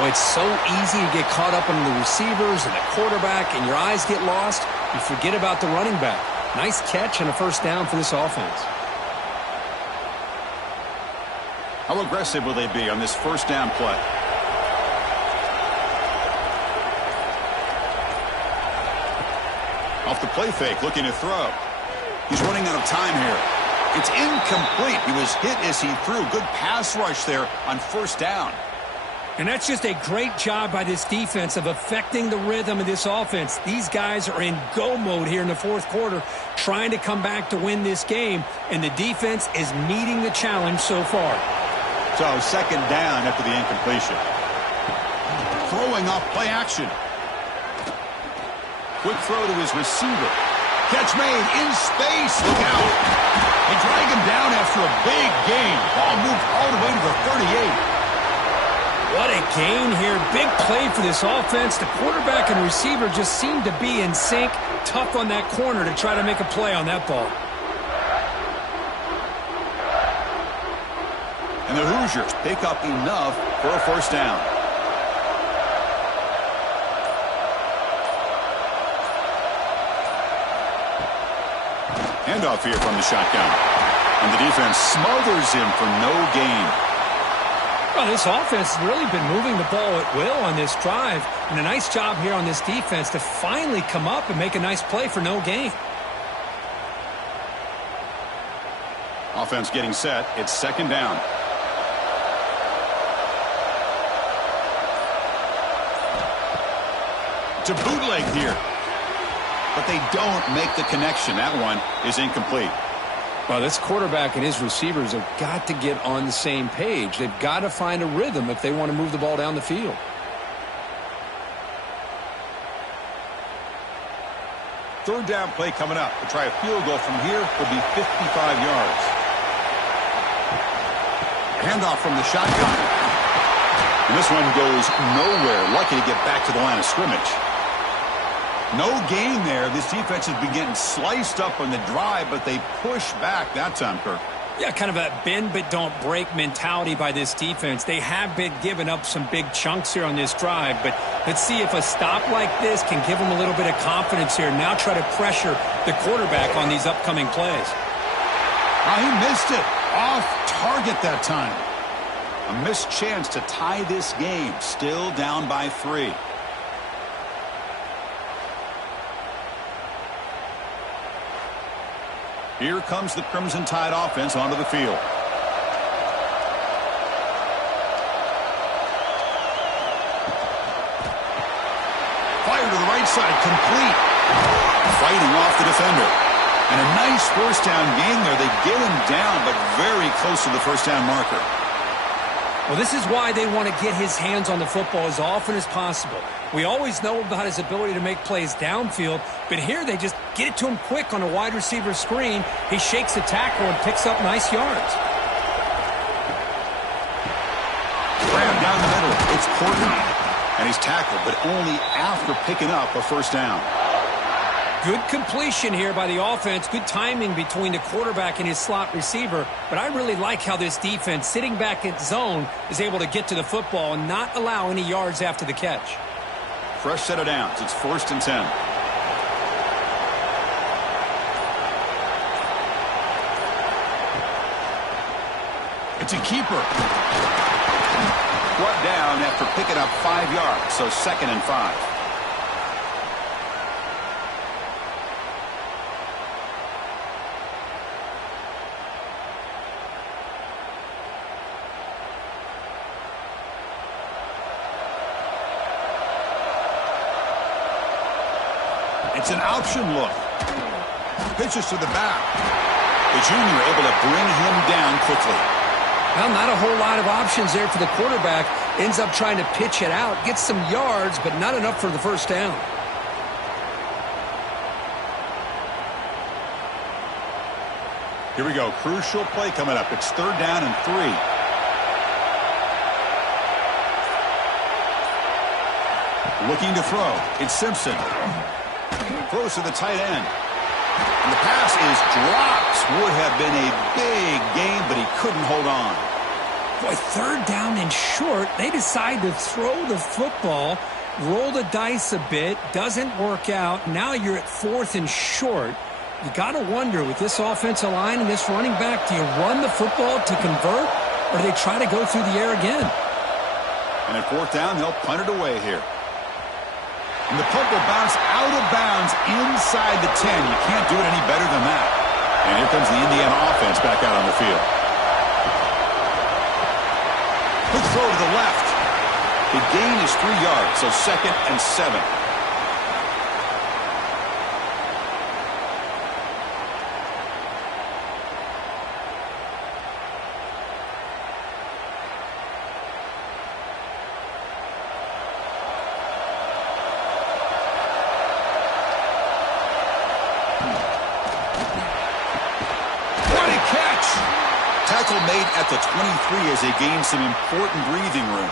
Boy, it's so easy to get caught up on the receivers and the quarterback, and your eyes get lost. You forget about the running back. Nice catch and a first down for this offense. How aggressive will they be on this first down play? Off the play fake, looking to throw. He's running out of time here. It's incomplete. He was hit as he threw. Good pass rush there on first down. And that's just a great job by this defense of affecting the rhythm of this offense. These guys are in go mode here in the fourth quarter, trying to come back to win this game, and the defense is meeting the challenge so far. So second down after the incompletion. Throwing off play action. Quick throw to his receiver. Catch made in space. Look out. They drag him down after a big gain. Ball moved all the way to the 38. What a gain here. Big play for this offense. The quarterback and receiver just seem to be in sync. Tough on that corner to try to make a play on that ball. And the Hoosiers pick up enough for a first down. Handoff here from the shotgun. And the defense smothers him for no gain. Well, this offense has really been moving the ball at will on this drive. And a nice job here on this defense to finally come up and make a nice play for no gain. Offense getting set. It's second down. To bootleg here. But they don't make the connection. That one is incomplete. Well, this quarterback and his receivers have got to get on the same page. They've got to find a rhythm if they want to move the ball down the field. Third down play coming up. To try a field goal from here will be 55 yards. Handoff from the shotgun. And this one goes nowhere. Lucky to get back to the line of scrimmage. No gain there. This defense has been getting sliced up on the drive, but they push back that time, Kirk. Yeah, kind of a bend but don't break mentality by this defense. They have been giving up some big chunks here on this drive, but let's see if a stop like this can give them a little bit of confidence here. Now try to pressure the quarterback on these upcoming plays. Oh, he missed it. Off target that time. A missed chance to tie this game. Still down by 3. Here comes the Crimson Tide offense onto the field. Fire to the right side, complete. Fighting off the defender. And a nice first down gain there. They get him down, but very close to the first down marker. Well, this is why they want to get his hands on the football as often as possible. We always know about his ability to make plays downfield, but here they just get it to him quick on a wide receiver screen. He shakes the tackle and picks up nice yards. Grab down the middle. It's Portman. And he's tackled, but only after picking up a first down. Good completion here by the offense. Good timing between the quarterback and his slot receiver. But I really like how this defense, sitting back in zone, is able to get to the football and not allow any yards after the catch. Fresh set of downs. It's 1st and 10. It's a keeper. Brought down after picking up 5 yards, so 2nd and 5. It's an option look. Pitches to the back. The junior able to bring him down quickly. Well, not a whole lot of options there for the quarterback. Ends up trying to pitch it out. Gets some yards, but not enough for the first down. Here we go. Crucial play coming up. It's 3rd down and 3. Looking to throw. It's Simpson. Throws to the tight end. And the pass is dropped. Would have been a big gain, but he couldn't hold on. Boy, 3rd down and short. They decide to throw the football. roll the dice a bit, doesn't work out. Now you're at 4th and short. You got to wonder, with this offensive line and this running back, do you run the football to convert, or do they try to go through the air again? And at 4th down, they'll punt it away here. And the punt will bounce out of bounds inside the 10. You can't do it any better than that. And here comes the Indiana offense back out on the field. Quick throw to the left. The gain is 3 yards, so 2nd and 7. Tackle made at the 23 as they gain some important breathing room.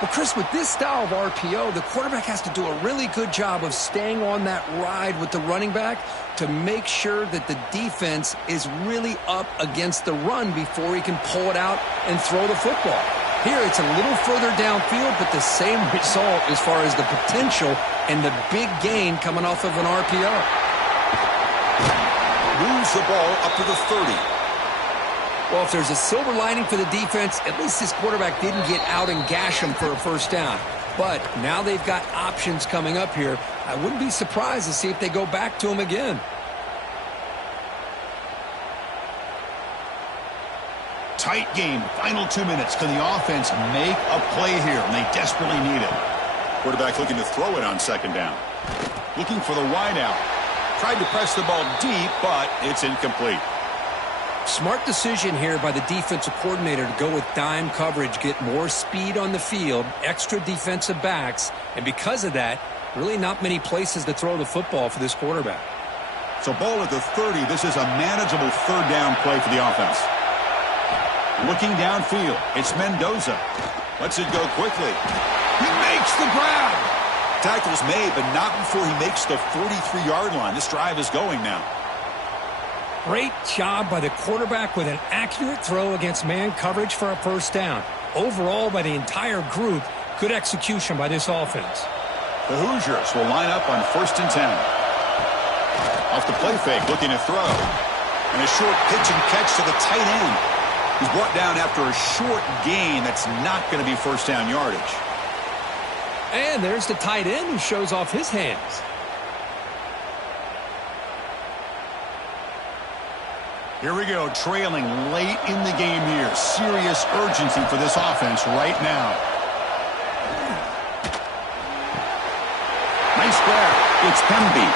Well, Chris, with this style of RPO, the quarterback has to do a really good job of staying on that ride with the running back to make sure that the defense is really up against the run before he can pull it out and throw the football. Here, it's a little further downfield, but the same result as far as the potential and the big gain coming off of an RPO. Moves the ball up to the 30. Well, if there's a silver lining for the defense, at least this quarterback didn't get out and gash him for a first down. But now they've got options coming up here. I wouldn't be surprised to see if they go back to him again. Tight game, final 2 minutes. Can the offense make a play here? And they desperately need it. Quarterback looking to throw it on 2nd down. Looking for the wide out. Tried to press the ball deep, but it's incomplete. Smart decision here by the defensive coordinator to go with dime coverage, get more speed on the field, extra defensive backs, and because of that, really not many places to throw the football for this quarterback. So ball at the 30. This is a manageable 3rd down play for the offense. Looking downfield, it's Mendoza. Lets it go quickly. He makes the grab. Tackle's made, but not before he makes the 43-yard line. This drive is going now. Great job by the quarterback with an accurate throw against man coverage for a first down. Overall, by the entire group, good execution by this offense. The Hoosiers will line up on 1st and 10. Off the play fake, looking to throw. And a short pitch and catch to the tight end. He's brought down after a short gain that's not going to be first down yardage. And there's the tight end who shows off his hands. Here we go, trailing late in the game here. Serious urgency for this offense right now. Nice grab. It's Pemby.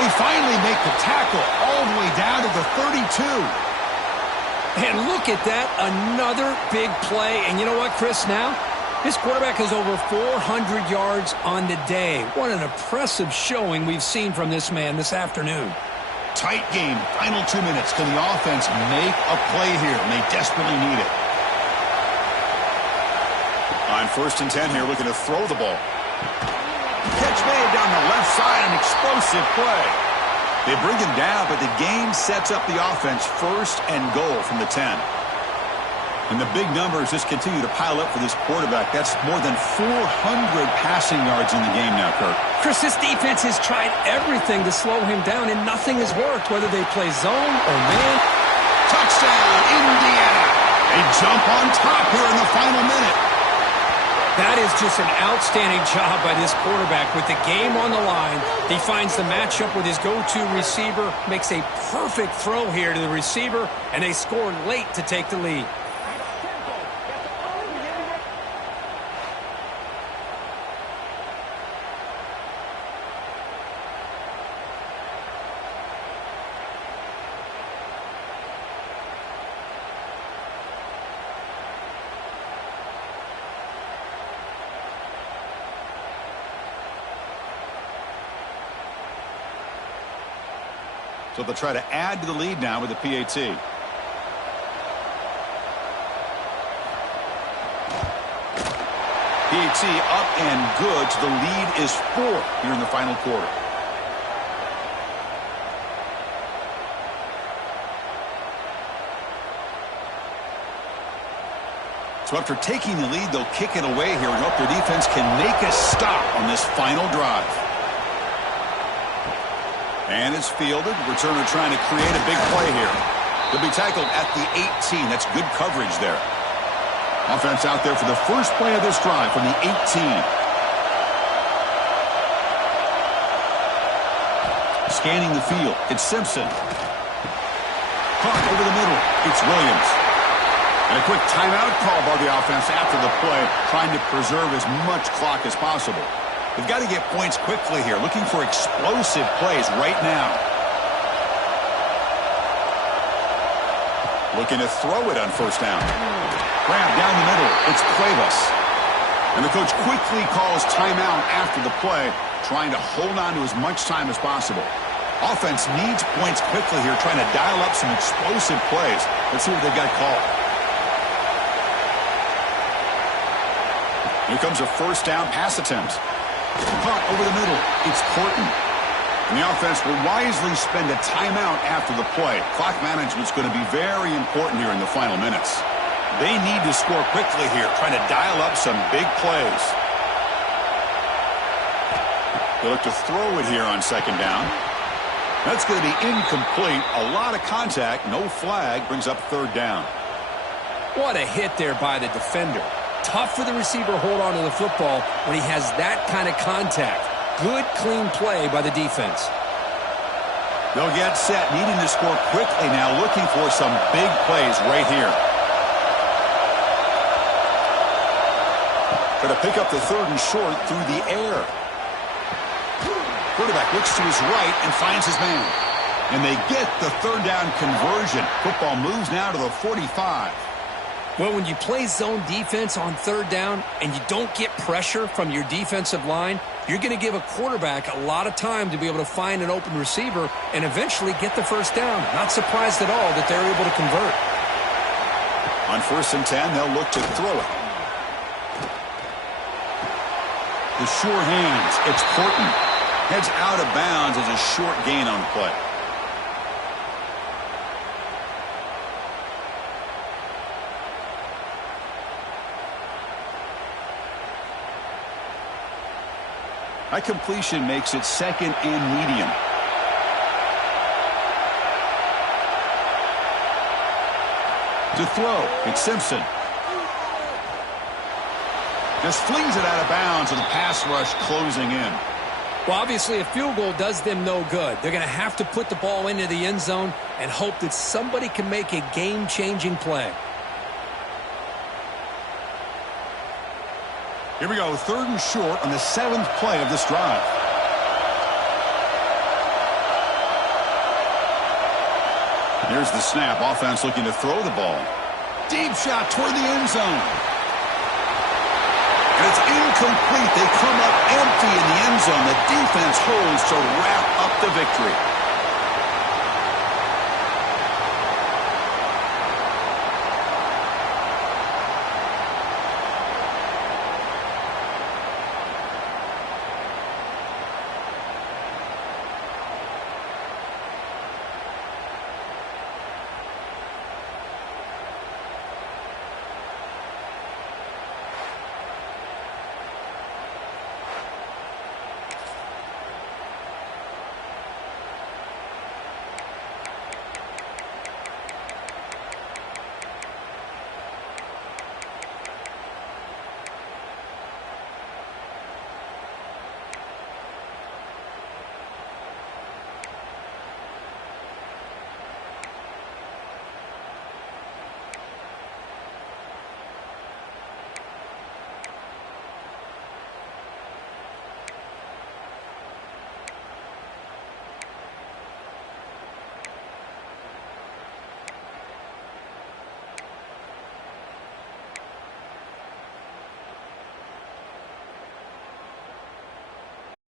They finally make the tackle all the way down to the 32. And look at that, another big play. And you know what, Chris, now? This quarterback has over 400 yards on the day. What an impressive showing we've seen from this man this afternoon. Tight game, final 2 minutes. Can the offense make a play here? And they desperately need it. On 1st and 10 here, looking to throw the ball. Catch made down the left side, an explosive play. They bring him down, but the gain sets up the offense 1st and goal from the 10. And the big numbers just continue to pile up for this quarterback. That's more than 400 passing yards in the game now, Kirk. Chris, this defense has tried everything to slow him down, and nothing has worked, whether they play zone or man. Touchdown, Indiana. They jump on top here in the final minute. That is just an outstanding job by this quarterback. With the game on the line, he finds the matchup with his go-to receiver, makes a perfect throw here to the receiver, and they score late to take the lead. So they'll try to add to the lead now with the PAT. PAT up and good. So the lead is 4 here in the final quarter. So after taking the lead, they'll kick it away here and hope their defense can make a stop on this final drive. And it's fielded. Returner trying to create a big play here. They'll be tackled at the 18. That's good coverage there. Offense out there for the first play of this drive from the 18. Scanning the field. It's Simpson. Caught over the middle. It's Williams. And a quick timeout call by the offense after the play, trying to preserve as much clock as possible. They've got to get points quickly here, looking for explosive plays right now. Looking to throw it on first down. Grab down the middle. It's Cuevas. And the coach quickly calls timeout after the play, trying to hold on to as much time as possible. Offense needs points quickly here, trying to dial up some explosive plays. Let's see what they've got called. Here comes a first down pass attempt. Caught over the middle. It's Horton. And the offense will wisely spend a timeout after the play. Clock management's going to be very important here in the final minutes. They need to score quickly here, trying to dial up some big plays. They look to throw it here on second down. That's going to be incomplete. A lot of contact. No flag. Brings up third down. What a hit there by the defender. Tough for the receiver to hold on to the football when he has that kind of contact. Good, clean play by the defense. They'll get set, needing to score quickly now, looking for some big plays right here. Try to pick up the third and short through the air. Quarterback looks to his right and finds his man. And they get the third down conversion. Football moves now to the 45. Well, when you play zone defense on third down and you don't get pressure from your defensive line, you're going to give a quarterback a lot of time to be able to find an open receiver and eventually get the first down. Not surprised at all that they're able to convert. On 1st and 10, they'll look to throw it. The sure hands. It's Horton. Heads out of bounds as a short gain on the play. That completion makes it second and medium. To throw, it's Simpson. Just flings it out of bounds with the pass rush closing in. Well, obviously a field goal does them no good. They're going to have to put the ball into the end zone and hope that somebody can make a game-changing play. Here we go, third and short on the 7th play of this drive. Here's the snap. Offense looking to throw the ball. Deep shot toward the end zone. And it's incomplete. They come up empty in the end zone. The defense holds to wrap up the victory.